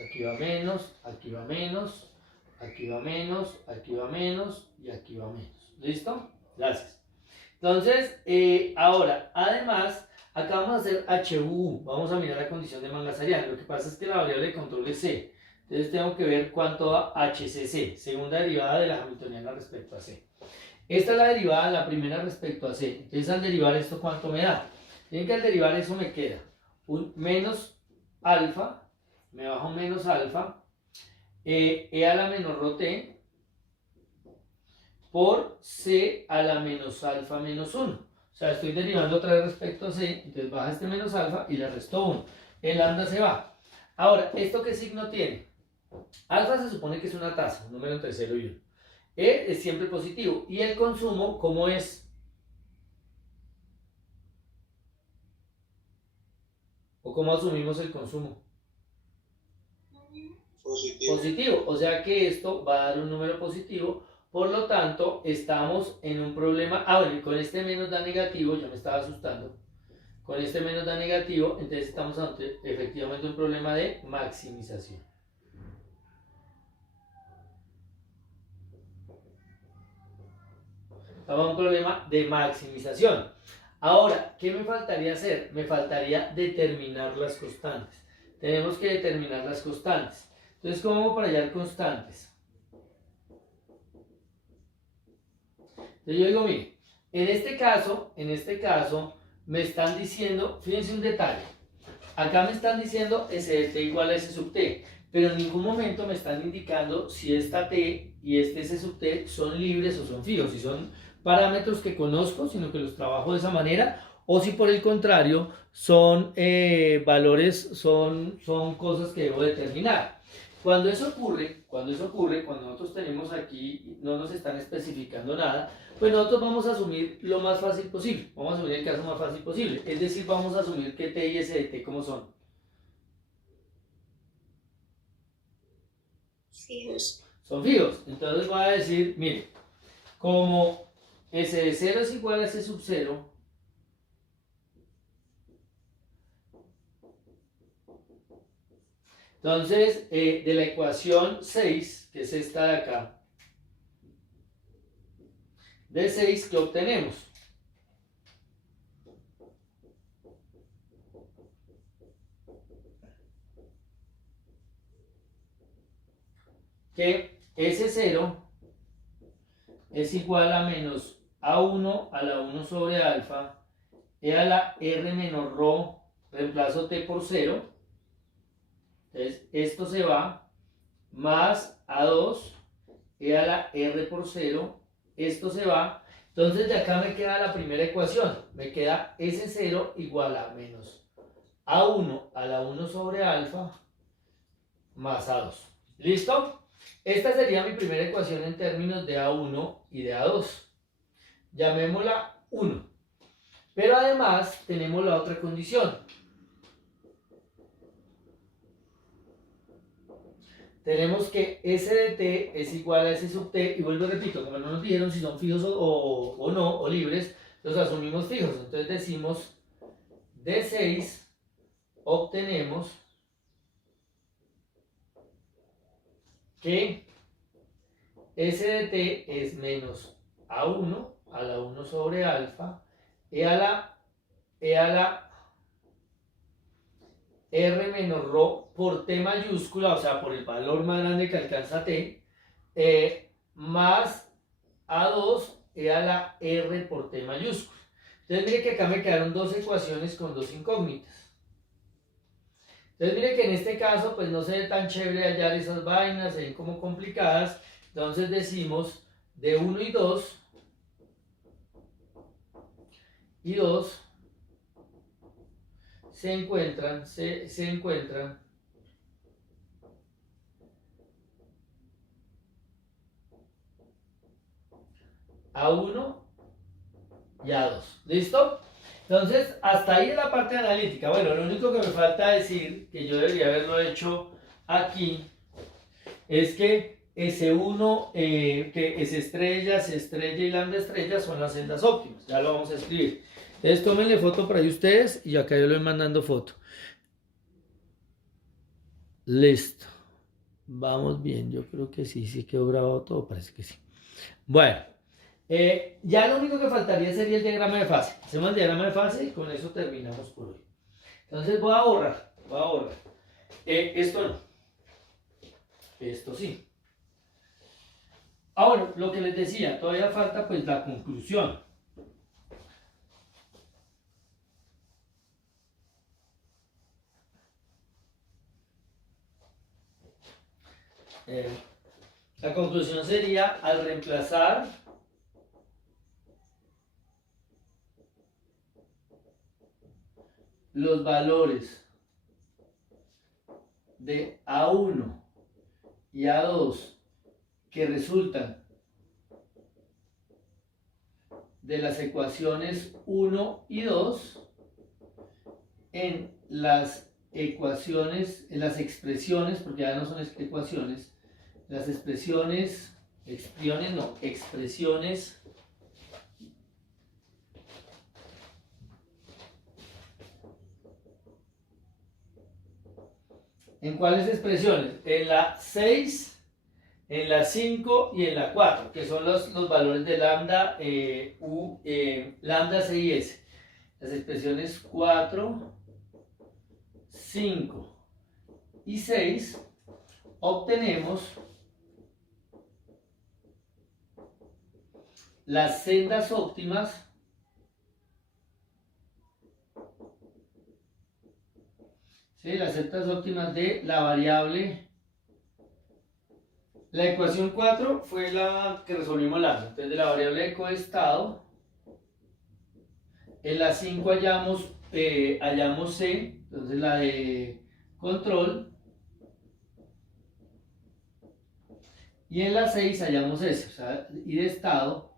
aquí va menos, aquí va menos, aquí va menos, aquí va menos y aquí va menos. ¿Listo? Gracias. Entonces, ahora, además, acá vamos a hacer HU. Vamos a mirar la condición de Mangasarian. Lo que pasa es que la variable de control es C. Entonces tengo que ver cuánto da HCC, segunda derivada de la hamiltoniana respecto a C. Esta es la derivada, la primera respecto a C. Entonces al derivar esto, ¿cuánto me da? Tienen que al derivar eso me queda un menos alfa, me baja un menos alfa, E a la menor rho t, por C a la menos alfa menos 1. O sea, estoy derivando otra vez respecto a C, entonces baja este menos alfa y le resto 1. El lambda se va. Ahora, ¿esto qué signo tiene? Alfa se supone que es una tasa, un número entre 0 y 1. E es siempre positivo. ¿Y el consumo cómo es? ¿O cómo asumimos el consumo? Positivo. Positivo. O sea que esto va a dar un número positivo. Por lo tanto, estamos en un problema. Ah, bueno, y con este menos da negativo, ya me estaba asustando. Con este menos da negativo, entonces estamos ante efectivamente un problema de maximización. Estamos en un problema de maximización. Ahora, ¿qué me faltaría hacer? Me faltaría determinar las constantes. Tenemos que determinar las constantes. Entonces, ¿cómo hago para hallar constantes? Entonces yo digo, mire, en este caso, me están diciendo, fíjense un detalle, acá me están diciendo S de t igual a S sub t, pero en ningún momento me están indicando si esta t y este S sub t son libres o son fijos, si son parámetros que conozco, sino que los trabajo de esa manera, o si por el contrario son valores, son cosas que debo determinar. Cuando eso ocurre, cuando nosotros tenemos aquí, no nos están especificando nada, pues nosotros vamos a asumir lo más fácil posible, vamos a asumir el caso más fácil posible, es decir, vamos a asumir que t y s de t, ¿cómo son? Fijos. Son fijos, entonces voy a decir, mire, como s de 0 es igual a s sub 0, entonces de la ecuación 6, que es esta de acá, de 6, ¿qué obtenemos? Que S0 es igual a menos A1 a la 1 sobre alfa, E a la R menos rho, reemplazo T por 0, entonces esto se va, más A2, E a la R por 0, esto se va, entonces de acá me queda la primera ecuación, me queda S0 igual a menos A1 a la 1 sobre alfa más A2. ¿Listo? Esta sería mi primera ecuación en términos de A1 y de A2. Llamémosla 1. Pero además tenemos la otra condición. Tenemos que S de t es igual a S sub t, y vuelvo y repito, como no nos dijeron si son fijos o no, o libres, los asumimos fijos. Entonces decimos de 6 obtenemos que S de t es menos A1 a la 1 sobre alfa, E a la R menos rho por T mayúscula, o sea, por el valor más grande que alcanza T, más A2 E a la R por T mayúscula. Entonces mire que acá me quedaron dos ecuaciones con dos incógnitas. Entonces mire que en este caso pues no se ve tan chévere hallar esas vainas, se ven como complicadas. Entonces decimos de 1 y 2 se encuentran A1 y A2. ¿Listo? Entonces, hasta ahí es la parte analítica. Bueno, lo único que me falta decir, que yo debería haberlo hecho aquí, es que S1, que S estrella y lambda estrella son las celdas óptimas. Ya lo vamos a escribir. Entonces, tómenle foto por ahí ustedes y acá yo le voy mandando foto. Listo. Vamos bien, yo creo que sí, sí quedó grabado todo, parece que sí. Bueno, ya lo único que faltaría sería el diagrama de fase. Hacemos el diagrama de fase y con eso terminamos por hoy. Entonces voy a borrar. Esto no. Esto sí. Ah, bueno, lo que les decía, todavía falta pues la conclusión. La conclusión sería al reemplazar los valores de A1 y A2 que resultan de las ecuaciones 1 y 2 en las ecuaciones, en las expresiones, porque ya no son ecuaciones, las expresiones ¿en cuáles expresiones? En la 6, en la 5 y en la 4, que son los valores de lambda, lambda, C y S. Las expresiones 4, 5 y 6 obtenemos las sendas óptimas las sendas óptimas de la variable. La ecuación 4 fue la que resolvimos lambda, entonces de la variable de coestado. En la 5 hallamos C, entonces la de control. Y en la 6 hallamos S, o sea, y de estado,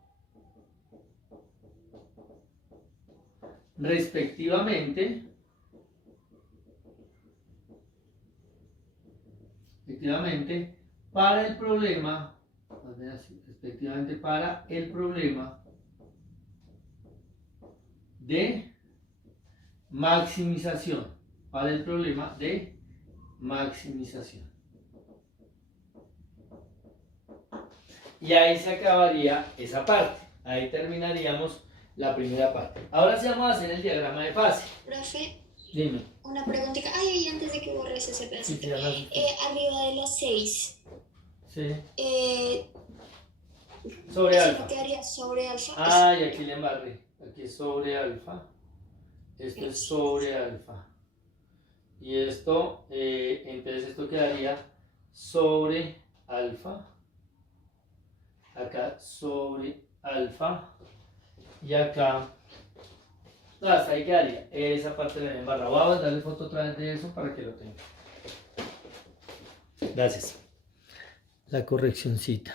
respectivamente, para el problema, de maximización, Y ahí se acabaría esa parte, ahí terminaríamos la primera parte. Ahora sí vamos a hacer el diagrama de fase. Profe, Dime. una preguntita. Ay, antes de que borres ese pedacito. Sí, Arriba de las 6. Sí. Sobre Sobre alfa. alfa. Quedaría sobre alfa. Ah, y aquí le embarré. Aquí es sobre alfa. Esto es sobre alfa. Y esto, entonces esto quedaría sobre alfa. Acá sobre alfa. Y acá. No, hasta ahí quedaría. Esa parte la he embarrado. Vamos a darle foto otra vez de eso para que lo tenga. Gracias. La correccioncita.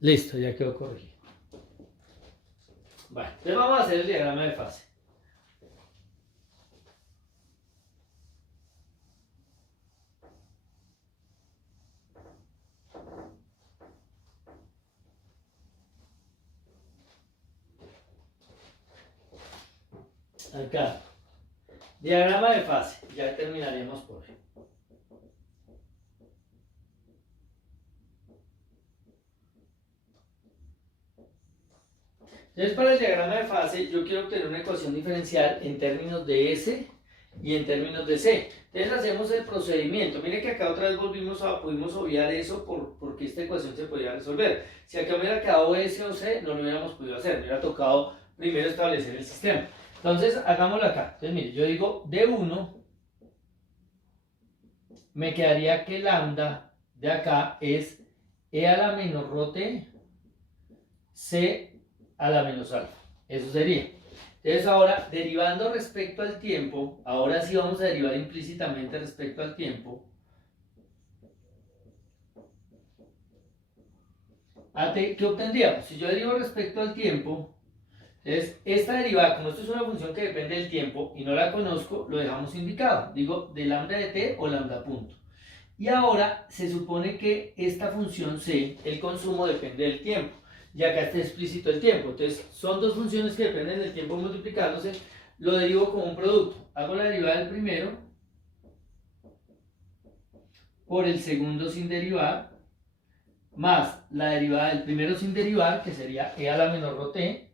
Listo, ya quedó corregido. Bueno, entonces vamos a hacer el diagrama de fase. Acá. Diagrama de fase. Ya terminaremos por hoy. Entonces, para el diagrama de fase, yo quiero obtener una ecuación diferencial en términos de S y en términos de C. Entonces, hacemos el procedimiento. Mire que acá otra vez pudimos obviar eso porque esta ecuación se podía resolver. Si acá me hubiera quedado S o C, no lo hubiéramos podido hacer. Me hubiera tocado primero establecer el sistema. Entonces, hagámoslo acá. Entonces, mire, yo digo D1, me quedaría que lambda de acá es E a la menos rho T, C a la menos alfa. Eso sería. Entonces ahora, derivando respecto al tiempo, ahora sí vamos a derivar implícitamente respecto al tiempo. ¿Qué obtendríamos? Si yo derivo respecto al tiempo, entonces esta derivada, como esto es una función que depende del tiempo y no la conozco, lo dejamos indicado. Digo, de lambda de t o lambda punto. Y ahora se supone que esta función c, el consumo depende del tiempo. Y acá está explícito el tiempo. Entonces, son dos funciones que dependen del tiempo multiplicándose. Lo derivo como un producto. Hago la derivada del primero. por el segundo sin derivar, más la derivada del primero sin derivar, que sería e a la menor rho t,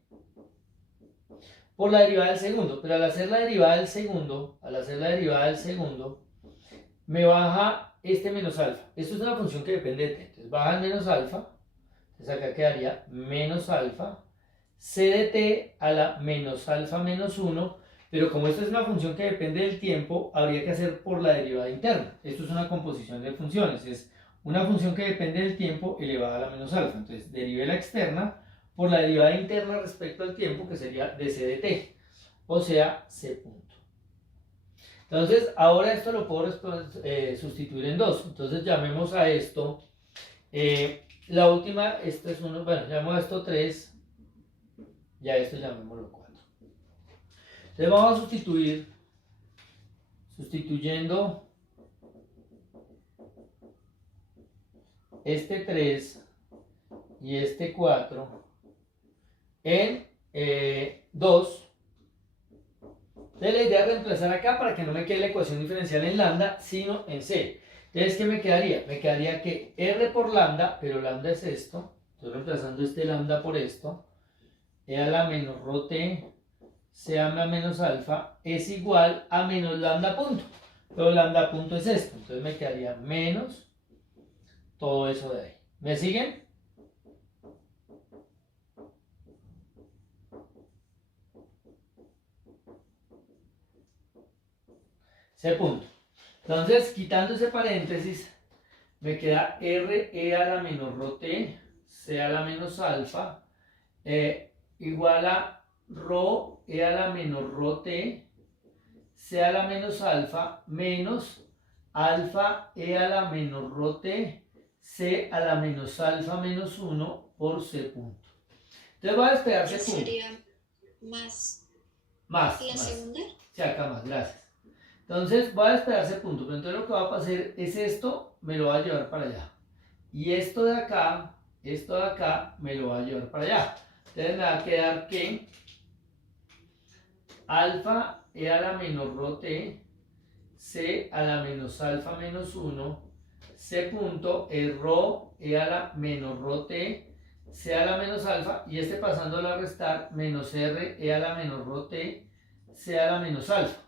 por la derivada del segundo. Pero al hacer la derivada del segundo, me baja este menos alfa. Esto es una función que depende de t. Entonces baja el menos alfa. Entonces acá quedaría menos alfa c de t a la menos alfa menos 1. Pero como esta es una función que depende del tiempo, habría que hacer por la derivada interna. Esto es una composición de funciones. Es una función que depende del tiempo elevada a la menos alfa. Entonces derive la externa por la derivada interna respecto al tiempo, que sería dc de t. O sea, c punto. Entonces, ahora esto lo puedo sustituir en 2. Entonces, llamemos a esto, la última, esto es 1, bueno, llamo a esto 3, y a esto llamémoslo 4. Entonces, vamos a sustituyendo este 3 y este 4 en 2. Entonces la idea es reemplazar acá para que no me quede la ecuación diferencial en lambda, sino en c. Entonces, ¿qué me quedaría? Me quedaría que r por lambda, pero lambda es esto, estoy reemplazando este lambda por esto, e a la menos rho t, c a la menos alfa, es igual a menos lambda punto. Pero lambda punto es esto, entonces me quedaría menos todo eso de ahí. ¿Me siguen? C punto. Entonces, quitando ese paréntesis, me queda r e a la menos rho t, c a la menos alfa, igual a rho e a la menos rho t, c a la menos alfa, menos alfa e a la menos rho t, c a la menos alfa menos 1 por c punto. Entonces voy a despegar c punto. Sería más Más. la segunda. Sí, acá más, gracias. Entonces voy a despegar ese punto, pero entonces lo que va a hacer es esto, me lo va a llevar para allá. Y esto de acá, me lo va a llevar para allá. Entonces me va a quedar que alfa e a la menos rho t, c a la menos alfa menos 1, c punto es rho e a la menos rho t, c a la menos alfa, y este pasando a restar, menos r e a la menos rho t, c a la menos alfa.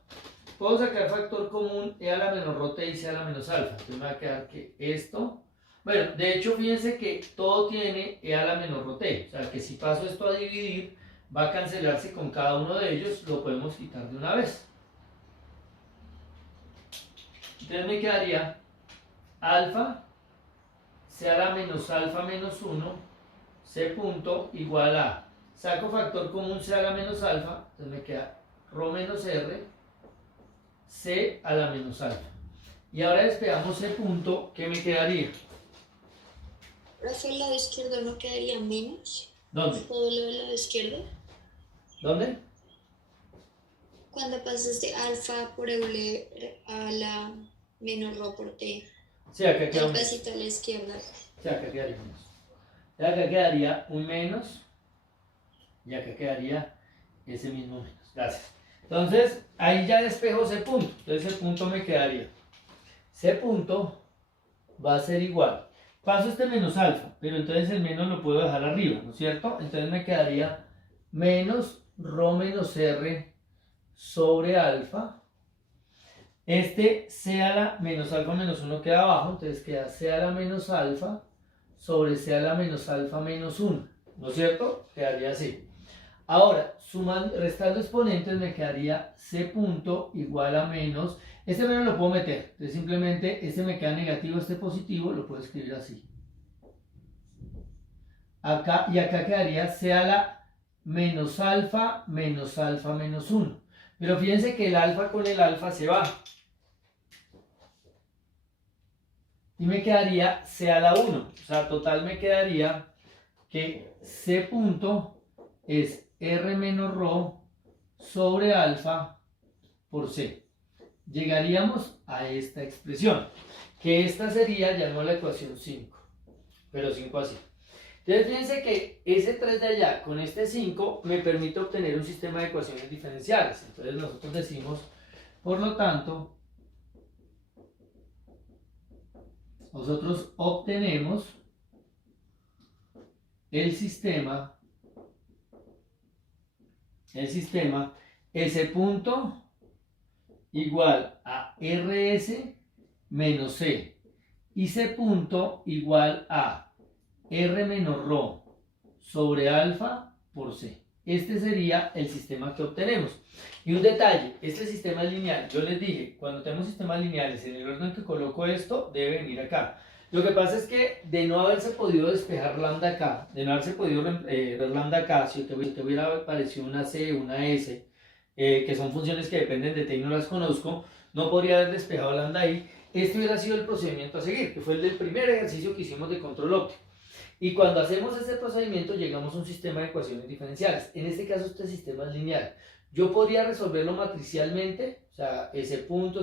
Puedo sacar factor común e a la menos rho t y c a la menos alfa. Entonces me va a quedar que esto, bueno, de hecho fíjense que todo tiene e a la menos rho t. O sea que si paso esto a dividir, va a cancelarse con cada uno de ellos, lo podemos quitar de una vez. Entonces me quedaría alfa c a la menos alfa menos 1, c punto igual a, saco factor común c a la menos alfa, entonces me queda rho menos r, c a la menos alfa. Y ahora despegamos c punto, ¿qué me quedaría? Profe, el lado izquierdo no quedaría menos. ¿Dónde? Todo lo del lado izquierdo. ¿Dónde? Cuando pasas de alfa por Euler a la menos rho por t. Sí, acá El queda un, pedacito a la izquierda. sí, acá quedaría menos. Y acá quedaría un menos. Y acá quedaría ese mismo menos. Gracias. Entonces, ahí ya despejo C punto. Entonces, C punto me quedaría. C punto va a ser igual. Paso este menos alfa, pero entonces el menos lo puedo dejar arriba, ¿no es cierto? Entonces me quedaría menos rho menos r sobre alfa. Este c a la menos alfa menos 1 queda abajo, entonces queda c a la menos alfa sobre c a la menos alfa menos 1, ¿no es cierto? Quedaría así. Ahora, restando exponentes me quedaría c punto igual a menos, este menos lo puedo meter, entonces simplemente este me queda negativo, este positivo, lo puedo escribir así. Acá, y acá quedaría c a la menos alfa menos 1. Pero fíjense que el alfa con el alfa se va. Y me quedaría c a la 1, o sea, total me quedaría que c punto es r menos rho sobre alfa por c. Llegaríamos a esta expresión, que esta sería, ya no la ecuación 5, pero 5 así. Entonces fíjense que ese 3 de allá con este 5 me permite obtener un sistema de ecuaciones diferenciales. Entonces nosotros decimos, por lo tanto, nosotros obtenemos el sistema S punto igual a RS menos C y C punto igual a R menos ρ sobre alfa por C. Este sería el sistema que obtenemos. Y un detalle, este sistema es lineal. Yo les dije, cuando tenemos sistemas lineales, en el orden que coloco esto, debe venir acá. Lo que pasa es que de no haberse podido despejar lambda acá, de no haberse podido ver lambda acá, si te hubiera aparecido una C, una S, que son funciones que dependen de T y no las conozco, no podría haber despejado lambda ahí. Este hubiera sido el procedimiento a seguir, que fue el del primer ejercicio que hicimos de control óptico. Y cuando hacemos ese procedimiento llegamos a un sistema de ecuaciones diferenciales. En este caso este sistema es lineal. Yo podría resolverlo matricialmente, o sea, ese punto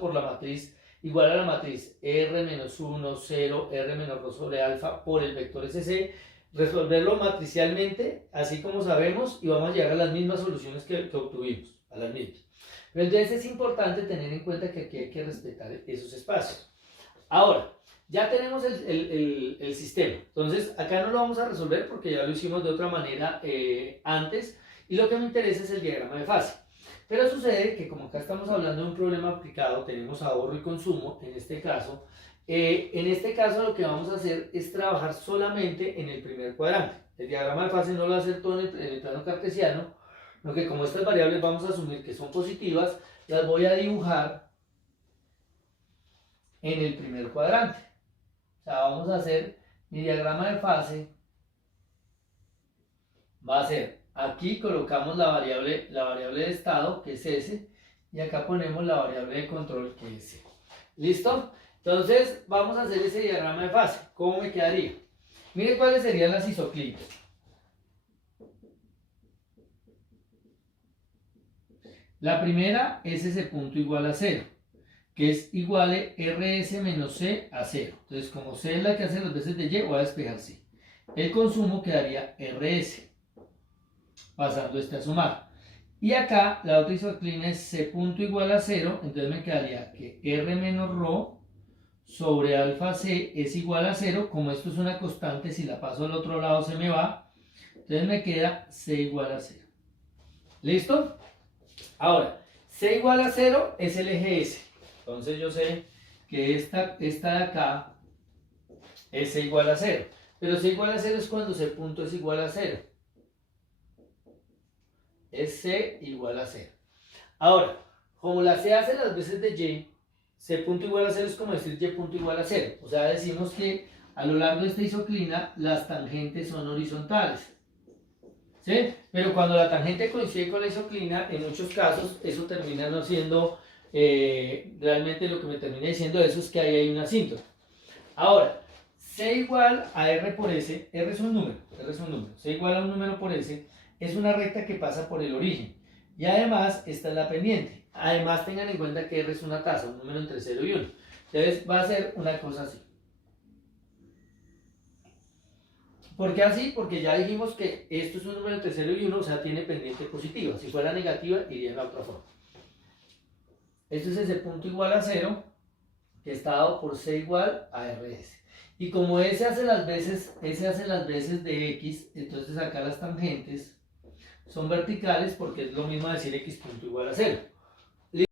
por la matriz igual a la matriz R menos 1, 0, R menos ρ sobre alfa por el vector SC, resolverlo matricialmente, así como sabemos, y vamos a llegar a las mismas soluciones que obtuvimos, a las mismas. Pero entonces es importante tener en cuenta que aquí hay que respetar esos espacios. Ahora, ya tenemos el sistema, entonces acá no lo vamos a resolver porque ya lo hicimos de otra manera antes, y lo que me interesa es el diagrama de fase. Pero sucede que como acá estamos hablando de un problema aplicado, tenemos ahorro y consumo en este caso lo que vamos a hacer es trabajar solamente en el primer cuadrante. El diagrama de fase no lo va a hacer todo en el plano cartesiano, lo que como estas variables vamos a asumir que son positivas, las voy a dibujar en el primer cuadrante. O sea, vamos a hacer mi diagrama de fase, va a ser, aquí colocamos la variable de estado, que es S, y acá ponemos la variable de control, que es C. ¿Listo? Entonces, vamos a hacer ese diagrama de fase. ¿Cómo me quedaría? Miren cuáles serían las isoclinas. La primera es ese punto igual a 0, que es igual a RS menos C a 0. Entonces, como C es la que hace las veces de Y, voy a despejar C. El consumo quedaría RS, pasando este a sumar. Y acá la otra isoclina es C punto igual a 0, entonces me quedaría que R menos ρ sobre alfa C es igual a 0. Como esto es una constante, si la paso al otro lado se me va. Entonces me queda C igual a 0. ¿Listo? Ahora, C igual a 0 es el eje S. Entonces yo sé que esta de acá es C igual a 0. Pero C igual a 0 es cuando C punto es igual a 0. Es C igual a 0. Ahora, como la C hace las veces de Y, C punto igual a 0 es como decir Y punto igual a 0. O sea, decimos que a lo largo de esta isoclina las tangentes son horizontales. ¿Sí? Pero cuando la tangente coincide con la isoclina, en muchos casos eso termina no siendo, realmente lo que me termina diciendo eso es que ahí hay una asíntota. Ahora, C igual a R por S, R es un número, C igual a un número por S, es una recta que pasa por el origen. Y además, esta es la pendiente. Además, tengan en cuenta que R es una tasa, un número entre 0 y 1. Entonces, va a ser una cosa así. ¿Por qué así? Porque ya dijimos que esto es un número entre 0 y 1, o sea, tiene pendiente positiva. Si fuera negativa, iría en la otra forma. Esto es ese punto igual a 0, que está dado por C igual a RS. Y como S hace las veces de X, entonces acá las tangentes son verticales porque es lo mismo decir X punto igual a 0.